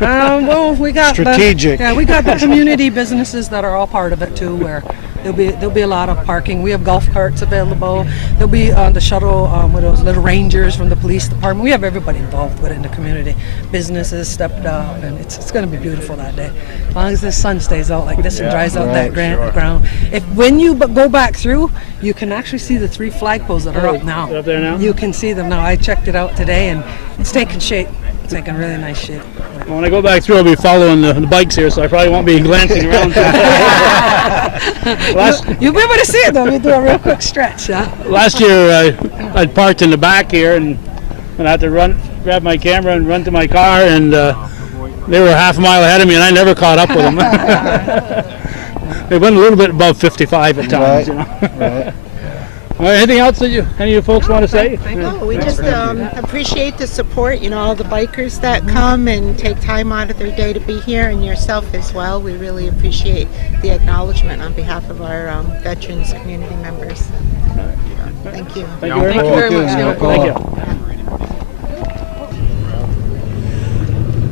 Well, we got strategic. We got the community businesses that are all part of it too, where there'll be a lot of parking. We have golf carts available. There'll be the shuttle with those little rangers from the police department. We have everybody involved with it in the community. Businesses stepped up, and it's going to be beautiful that day. As long as the sun stays out like this and dries out that ground. When you go back through, you can actually see the 3 flagpoles that are up now. Up there now? You can see them now. I checked it out today, and it's taking shape. It's taking really nice shape. Well, when I go back through, I'll be following the bikes here, so I probably won't be glancing around. You'll be able to see it though. You do a real quick stretch. Last year, I'd parked in the back here, and I had to grab my camera and run to my car, and they were half a mile ahead of me, and I never caught up with them. They went a little bit above 55 at times, you know. Right. Anything else that any of you folks want to say? No, we just appreciate the support, all the bikers that come and take time out of their day to be here, and yourself as well. We really appreciate the acknowledgement on behalf of our veterans community members. Thank you. Thank you very much. Thank you.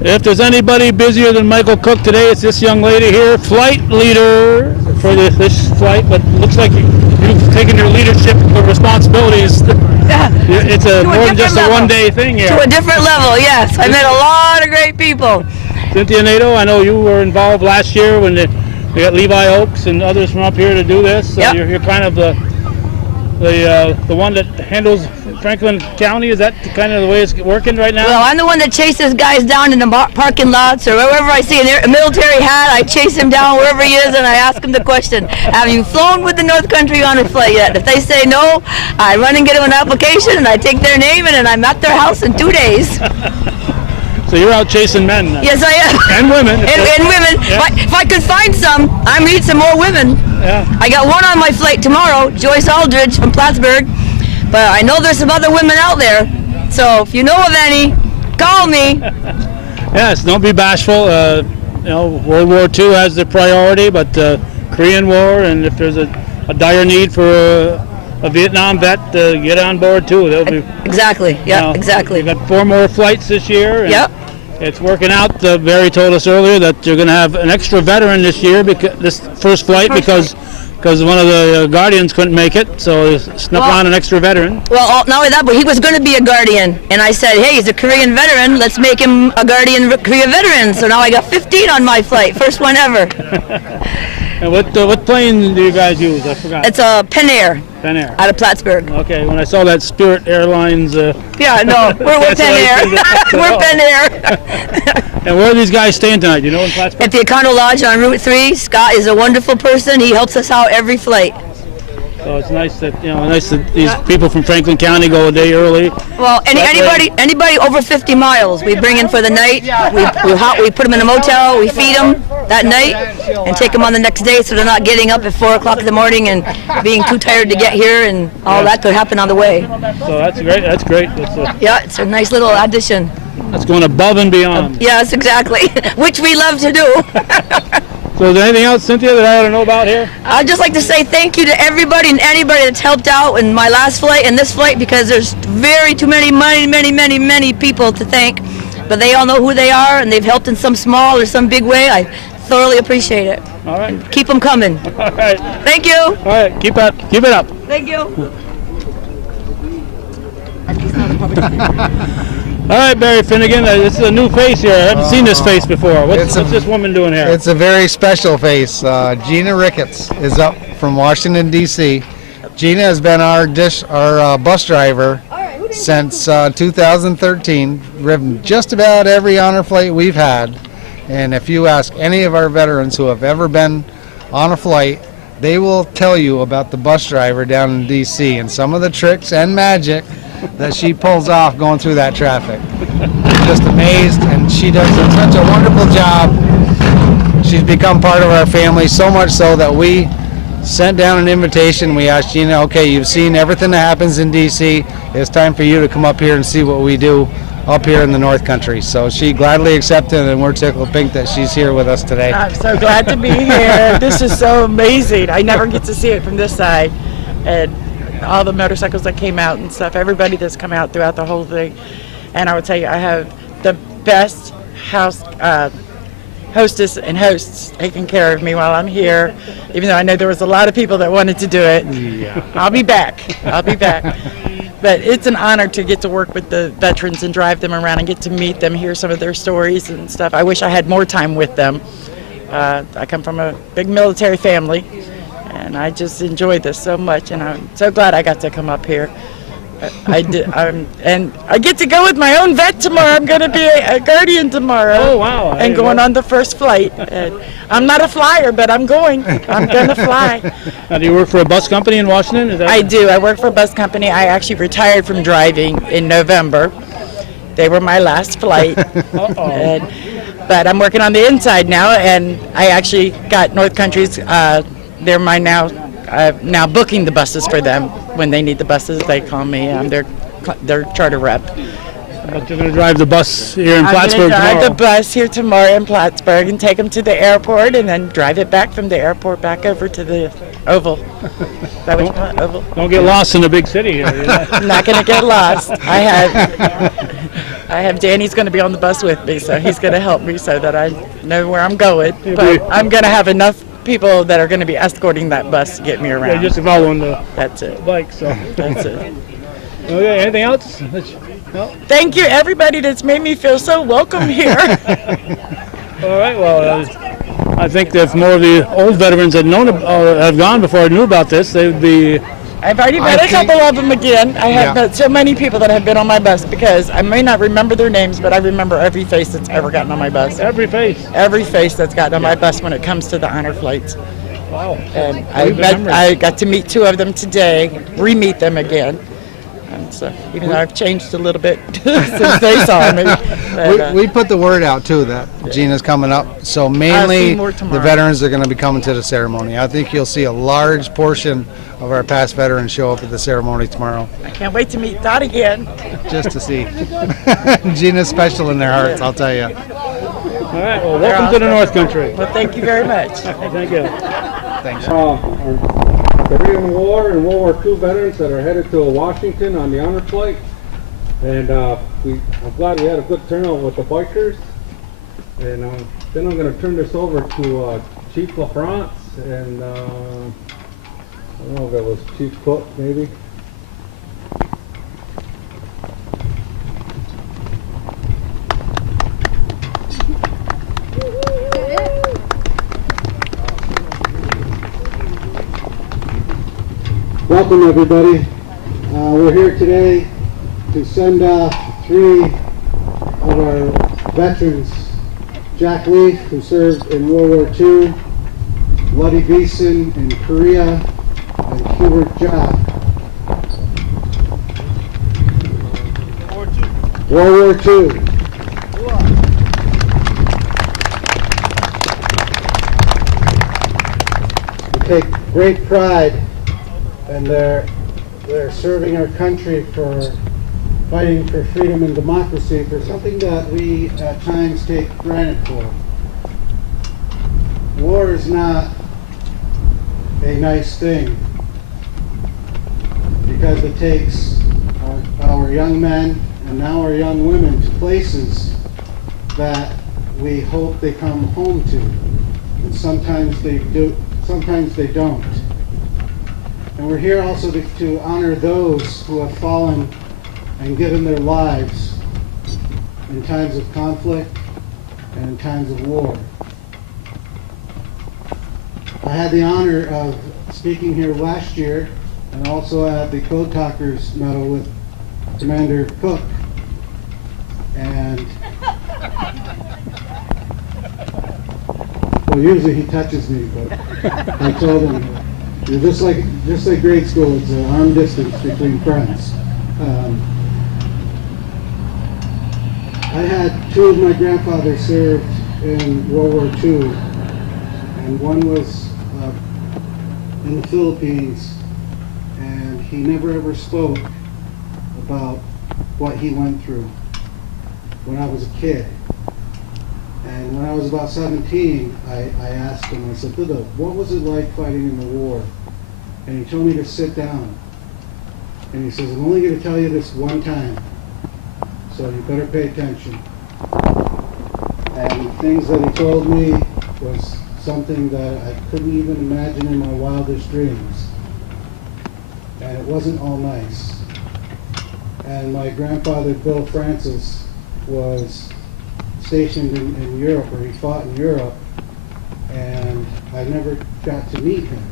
If there's anybody busier than Michael Cook today, it's this young lady here, flight leader for this flight, but looks like you've taken your leadership responsibilities. Yeah. It's more than just a one-day thing here. To a different level, yes. I met a lot of great people. Cynthia Nato, I know you were involved last year when they got Levi Oakes and others from up here to do this. So you're kind of the one that handles Franklin County. Is that kind of the way it's working right now? Well, I'm the one that chases guys down in the parking lots or wherever I see a military hat. I chase him down wherever he is and I ask him the question, have you flown with the North Country Honor Flight yet? If they say no, I run and get them an application and I take their name and I'm at their house in 2 days. So you're out chasing men now. Yes, I am. And women. And women. Yeah. If I could find some, I need some more women. Yeah. I got one on my flight tomorrow, Joyce Aldridge from Plattsburgh. But I know there's some other women out there. So if you know of any, call me. Yes, don't be bashful. World War II has the priority, but Korean War, and if there's a dire need for a Vietnam vet, get on board too. They'll be exactly. Yeah, exactly. We've got 4 more flights this year. And yep. It's working out. Barry told us earlier that you're going to have an extra veteran this year, because this first flight, because one of the Guardians couldn't make it, so snuck on an extra veteran. Well, not only that, but he was going to be a Guardian, and I said, hey, he's a Korean veteran, let's make him a Guardian Korea veteran. So now I got 15 on my flight, first one ever. And what plane do you guys use? I forgot. It's a Penair. Penair. Out of Plattsburgh. Okay, when I saw that Spirit Airlines... yeah, no, we're Penair. We're Penair. And where are these guys staying tonight? Do you know in Plattsburgh? At the Econo Lodge on Route 3. Scott is a wonderful person. He helps us out every flight. So it's nice that these people from Franklin County go a day early. Well, anybody over 50 miles, we bring in for the night. We put them in a motel. We feed them that night and take them on the next day, so they're not getting up at 4 o'clock in the morning and being too tired to get here, and all that could happen on the way. So that's great. That's great. Yeah, it's a nice little addition. That's going above and beyond. Yes, exactly, which we love to do. So is there anything else, Cynthia, that I ought to know about here? I'd just like to say thank you to everybody and anybody that's helped out in my last flight and this flight, because there's too many people to thank. But they all know who they are, and they've helped in some small or some big way. I thoroughly appreciate it. All right. And keep them coming. All right. Thank you. All right. Keep it up. Thank you. All right, Barry Finnegan, this is a new face here. I haven't seen this face before. What's this woman doing here? It's a very special face. Gina Ricketts is up from Washington, D.C. Gina has been our bus driver since 2013, driven just about every honor flight we've had. And if you ask any of our veterans who have ever been on a flight, they will tell you about the bus driver down in D.C. and some of the tricks and magic that she pulls off going through that traffic. I'm just amazed, and she does such a wonderful job. She's become part of our family, so much so that we sent down an invitation. We asked Gina, okay, you've seen everything that happens in D.C. It's time for you to come up here and see what we do up here in the North Country. So she gladly accepted, and we're tickled pink that she's here with us today. I'm so glad to be here. This is so amazing. I never get to see it from this side. And all the motorcycles that came out and stuff, everybody that's come out throughout the whole thing. And I would tell you, I have the best hostess and hosts taking care of me while I'm here, even though I know there was a lot of people that wanted to do it. Yeah. I'll be back. But it's an honor to get to work with the veterans and drive them around and get to meet them, hear some of their stories and stuff. I wish I had more time with them. I come from a big military family, and I just enjoyed this so much, and I'm so glad I got to come up here. And I get to go with my own vet tomorrow. I'm going to be a Guardian tomorrow. Oh, wow. And going on the first flight. And I'm not a flyer, but I'm going. I'm going to fly. Now, do you work for a bus company in Washington? I do. I work for a bus company. I actually retired from driving in November. They were my last flight. But I'm working on the inside now, and I actually got North Country's, they're my now booking the buses for them. When they need the buses, they call me. I'm their charter rep. But you're going to drive the bus here in Plattsburgh tomorrow. I'm going to drive the bus here tomorrow in Plattsburgh and take them to the airport, and then drive it back from the airport back over to the Oval. Is that what you call it? Oval? Don't get lost in the big city here. I'm not going to get lost. I have Danny's going to be on the bus with me, so he's going to help me so that I know where I'm going. But I'm going to have enough people that are going to be escorting that bus to get me around. Yeah, just following the bike. So that's it. Okay, anything else? No? Thank you, everybody that's made me feel so welcome here. All right, well, I think that if more of the old veterans had known or have gone before I knew about this, they would be... I've already met a couple of them again. I have met so many people that have been on my bus, because I may not remember their names, but I remember every face that's ever gotten on my bus. Every face? Every face that's gotten on my bus when it comes to the honor flights. Wow. And I got to meet two of them today, re-meet them again. I'm so, even though I've changed a little bit since they saw me. But, We put the word out too that Gina's coming up. So mainly more the tomorrow. veterans are going to be coming to the ceremony. I think you'll see a large portion of our past veterans show up at the ceremony tomorrow, I can't wait to meet Dot again. just to see. Gina's special in their hearts, I'll tell you. All right, well, welcome to the North Country. Well, thank you very much. Thank you. Thanks. Our Korean War and World War II veterans that are headed to Washington on the honor flight. And I'm glad we had a good turnout with the bikers. And then I'm going to turn this over to Chief LaFrance and I don't know if it was Chief Cook maybe. Welcome everybody. We're here today to send off 3 of our veterans. Jack Leaf, who served in World War II, Luddy Beeson in Korea, and Hubert Jock. World War II. We take great pride in their serving our country for fighting for freedom and democracy, for something that we at times take granted for. War is not a nice thing because it takes our young men and now our young women to places that we hope they come home to, and sometimes they do, sometimes they don't. And we're here also to honor those who have fallen and given their lives in times of conflict and in times of war. I had the honor of speaking here last year and also had the Code Talkers Medal with Commander Cook. And well, usually he touches me, but I told him, you're just like grade school, it's an arm distance between friends. I had 2 of my grandfathers served in World War II, and one was in the Philippines, and he never ever spoke about what he went through when I was a kid. And when I was about 17, I asked him, I said, Duda, what was it like fighting in the war? And he told me to sit down. And he says, I'm only going to tell you this one time, so you better pay attention. And the things that he told me was something that I couldn't even imagine in my wildest dreams. And it wasn't all nice. And my grandfather, Bill Francis, was stationed in Europe, or he fought in Europe, and I never got to meet him,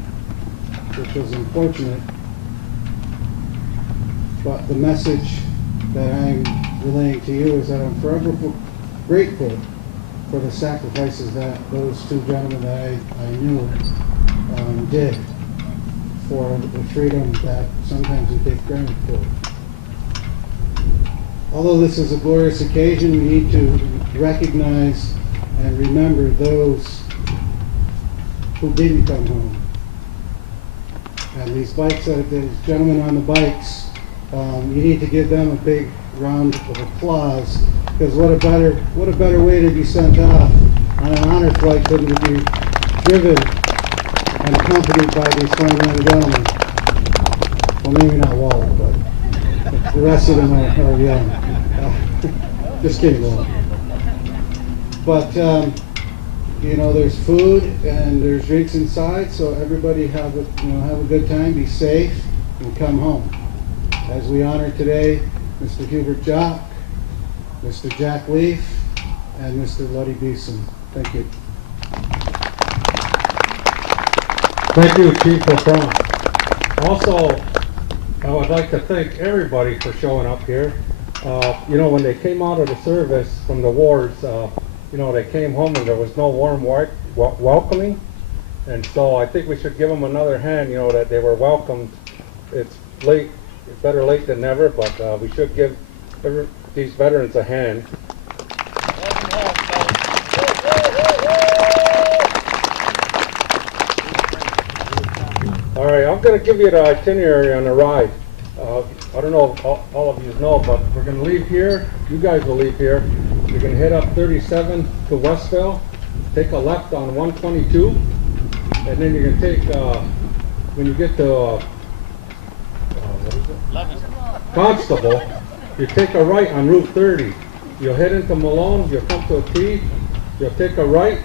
which was unfortunate. But the message that I'm relaying to you is that I'm forever grateful for the sacrifices that those 2 gentlemen that I knew did for the freedom that sometimes we take granted for. Although this is a glorious occasion, we need to recognize and remember those who didn't come home. And these bikes, these gentlemen on the bikes, you need to give them a big round of applause, because what a better way to be sent off on an honor flight than to be driven and accompanied by these fine young gentlemen. Well, maybe not Walt, but the rest of them are young. Just kidding, Walt. But you know, there's food and there's drinks inside, so everybody have a good time, be safe, and come home. As we honor today Mr. Hubert Jock, Mr. Jack Leaf, and Mr. Luddy Beeson. Thank you. Thank you, Chief LaFrance. Also, I would like to thank everybody for showing up here. You know, when they came out of the service from the wars, you know, they came home and there was no warm welcoming. And so I think we should give them another hand, you know, that they were welcomed. It's late better late than never, but we should give these veterans a hand. All right, I'm going to give you the itinerary on the ride. I don't know if all of you know, but we're going to leave here. You guys will leave here. You're going to head up 37 to Westville, take a left on 122, and then you're going to take, when you get to what is it? Constable, you take a right on Route 30. You'll head into Malone, you'll come to a T, you'll take a right,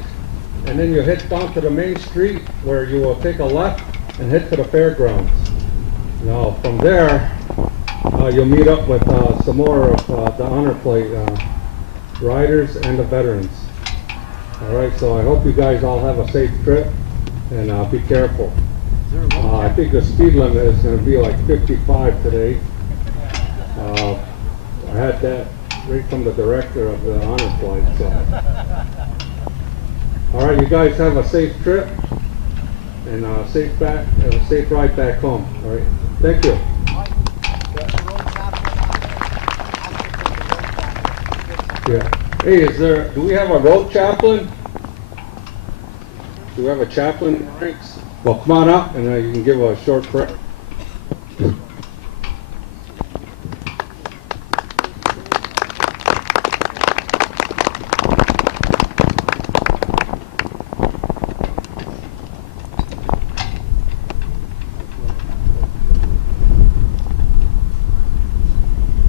and then you'll head down to the main street where you will take a left and head to the fairgrounds. Now from there, you'll meet up with some more of the honor plate riders and the veterans. All right, so I hope you guys all have a safe trip and be careful. I think the speed limit is going to be like 55 today. I had that right from the director of the honor flight. So. All right, you guys have a safe trip and a safe ride back home. All right, thank you. Yeah. Hey, do we have a road chaplain? Do we have a chaplain in the ranks? Well, come on up and you can give a short prayer.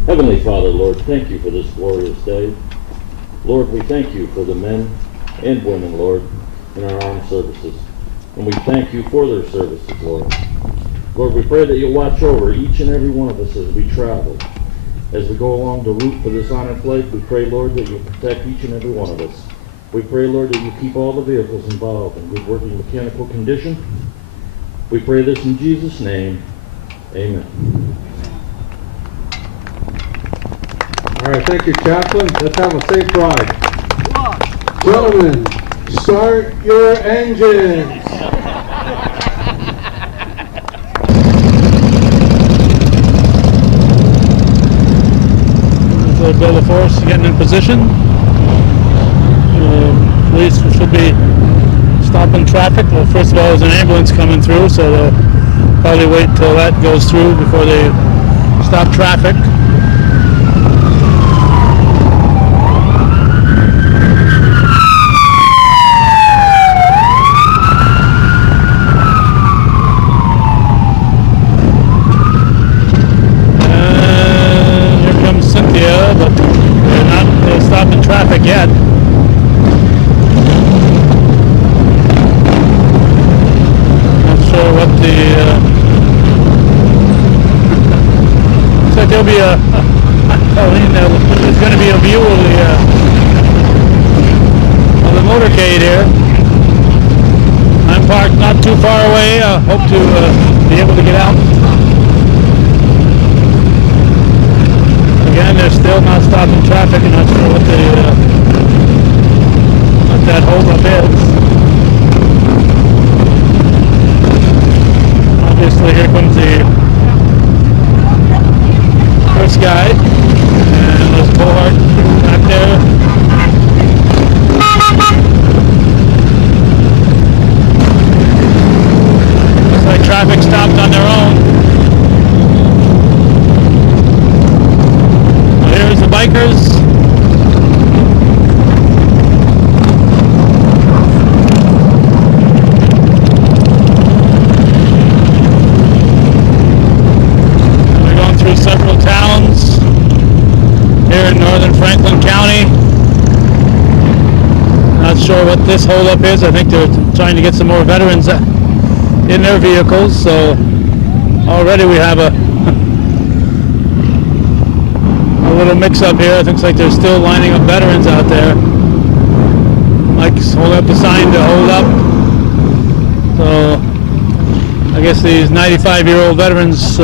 Heavenly Father, Lord, thank you for this glorious day. Lord, we thank you for the men and women, Lord, in our armed services. And we thank you for their services, Lord. Lord, we pray that you'll watch over each and every one of us as we travel. As we go along the route for this honor flight, we pray, Lord, that you'll protect each and every one of us. We pray, Lord, that you keep all the vehicles involved in good working mechanical condition. We pray this in Jesus' name. Amen. All right, thank you, Chaplain. Let's have a safe ride. Gentlemen, start your engines. Bill of Force getting in position. Police should be stopping traffic. Well, first of all, there's an ambulance coming through, so they'll probably wait till that goes through before they stop traffic. Traffic yet. Not sure what the looks like there'll be there's going to be a view of the motorcade here. I'm parked not too far away. I hope to be able to get out. Again, they're still not stopping traffic. I'm not sure what that holdup is. Obviously, here comes the first guy, and there's Bullard back there. Looks like traffic stopped on their own. Here's the bikers. We're going through several towns here in northern Franklin County. Not sure what this holdup is. I think they're trying to get some more veterans in their vehicles, so already we have a little mix-up here. It looks like they're still lining up veterans out there. Mike's holding up the sign to hold up. So I guess these 95-year-old veterans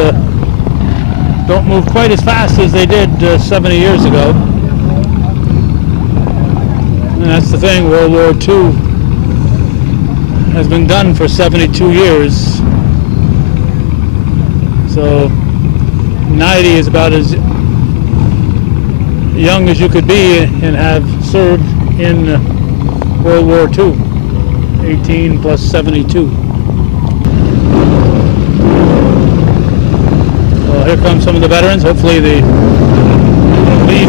don't move quite as fast as they did 70 years ago. And that's the thing, World War II has been done for 72 years. So 90 is about as young as you could be and have served in World War II. 18 plus 72. Well, here come some of the veterans. Hopefully the lead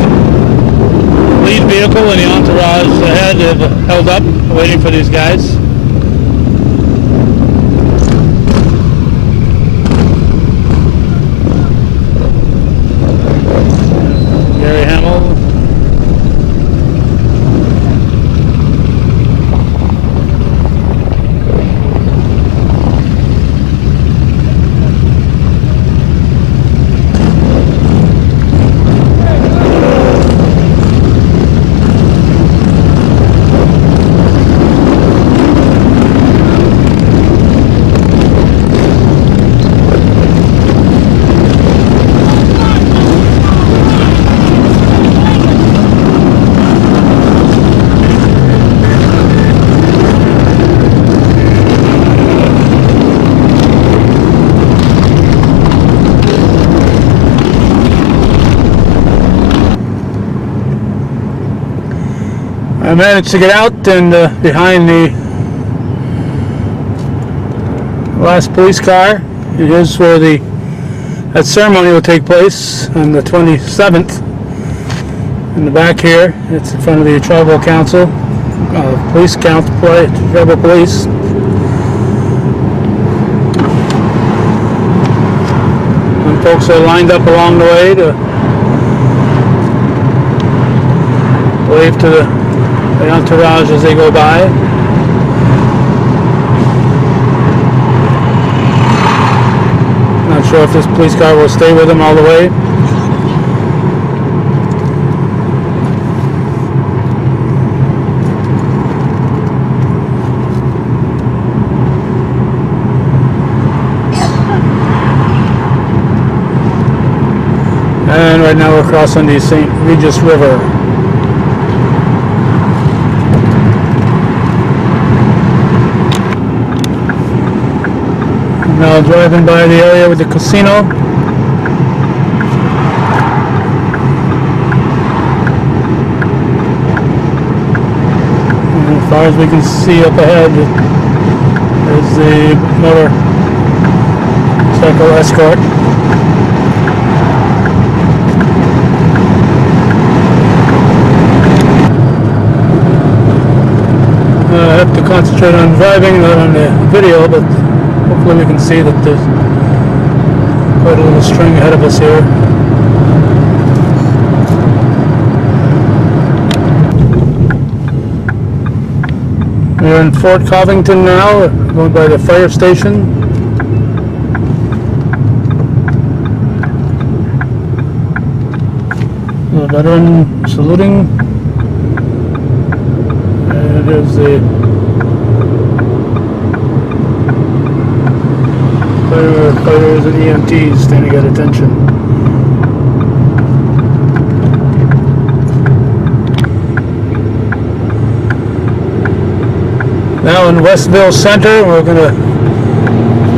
vehicle and the entourage ahead have held up, waiting for these guys. Gary Hamill. I managed to get out and behind the last police car. It is where that ceremony will take place on the 27th. In the back here, it's in front of the tribal council, police council, tribal police. And folks are lined up along the way to wave to the entourage as they go by. Not sure if this police car will stay with them all the way. And right now we're crossing the St. Regis River. Now driving by the area with the casino. And as far as we can see up ahead is the motorcycle escort. I have to concentrate on driving, not on the video, but hopefully we can see that there's quite a little string ahead of us here. We're in Fort Covington now, going by the fire station. A veteran saluting. And there's the firefighters and EMTs standing at attention. Now in Westville Center, we're going to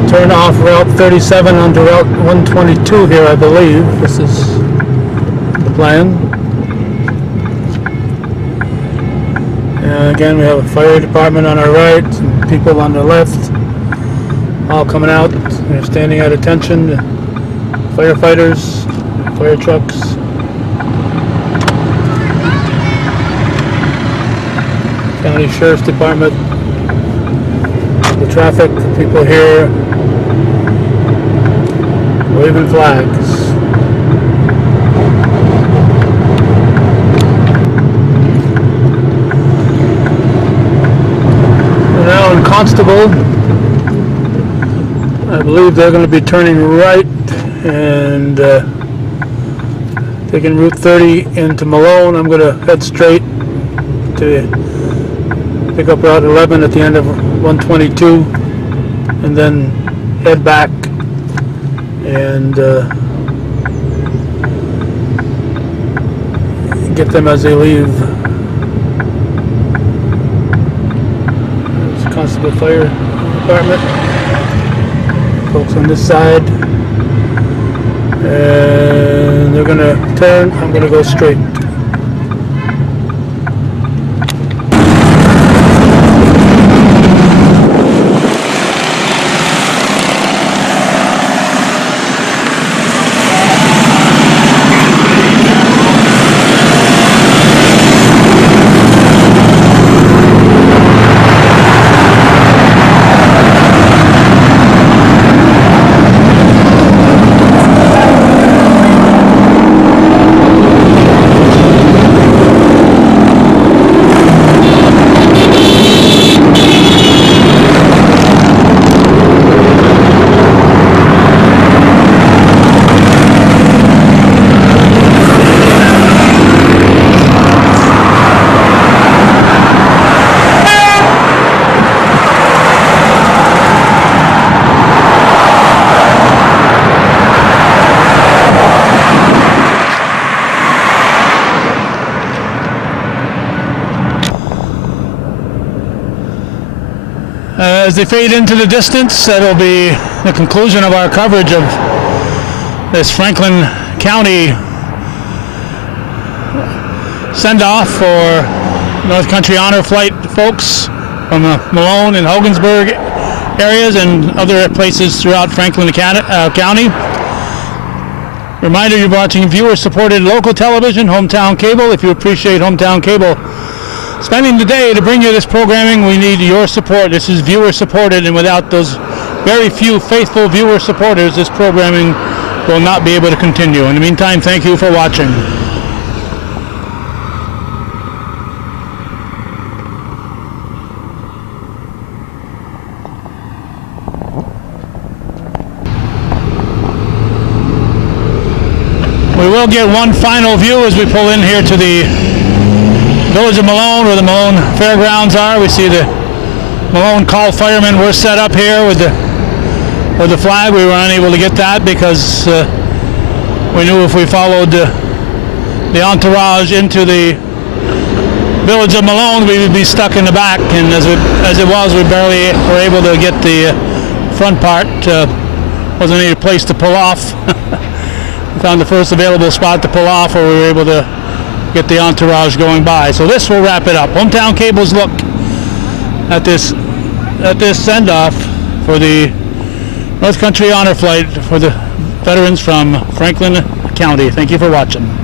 turn off Route 37 onto Route 122 here, I believe. This is the plan. And again, we have a fire department on our right, and people on the left, all coming out. They're standing at attention. Firefighters, fire trucks. County Sheriff's Department. The traffic, people here waving flags. We're now in Constable. I believe they're going to be turning right and taking Route 30 into Malone. I'm going to head straight to pick up Route 11 at the end of 122 and then head back and get them as they leave. There's Constable Fire Department. Folks on this side, And they're gonna turn, I'm gonna go straight. As they fade into the distance, that'll be the conclusion of our coverage of this Franklin County send-off for North Country Honor Flight folks from the Malone and Hogansburg areas and other places throughout Franklin County. Reminder, you're watching viewer-supported local television, Hometown Cable. If you appreciate Hometown Cable spending the day to bring you this programming, we need your support. This is viewer-supported, and without those very few faithful viewer supporters, this programming will not be able to continue. In the meantime, thank you for watching. We will get one final view as we pull in here to the Village of Malone, where the Malone Fairgrounds are. We see the Malone Call Firemen were set up here with the flag. We were unable to get that because we knew if we followed the entourage into the Village of Malone, we would be stuck in the back. And as it was, we barely were able to get the front part. Wasn't any place to pull off. We found the first available spot to pull off, where we were able to get the entourage going by. So this will wrap it up. Hometown Cable's look at this send-off for the North Country Honor Flight for the veterans from Franklin County. Thank you for watching.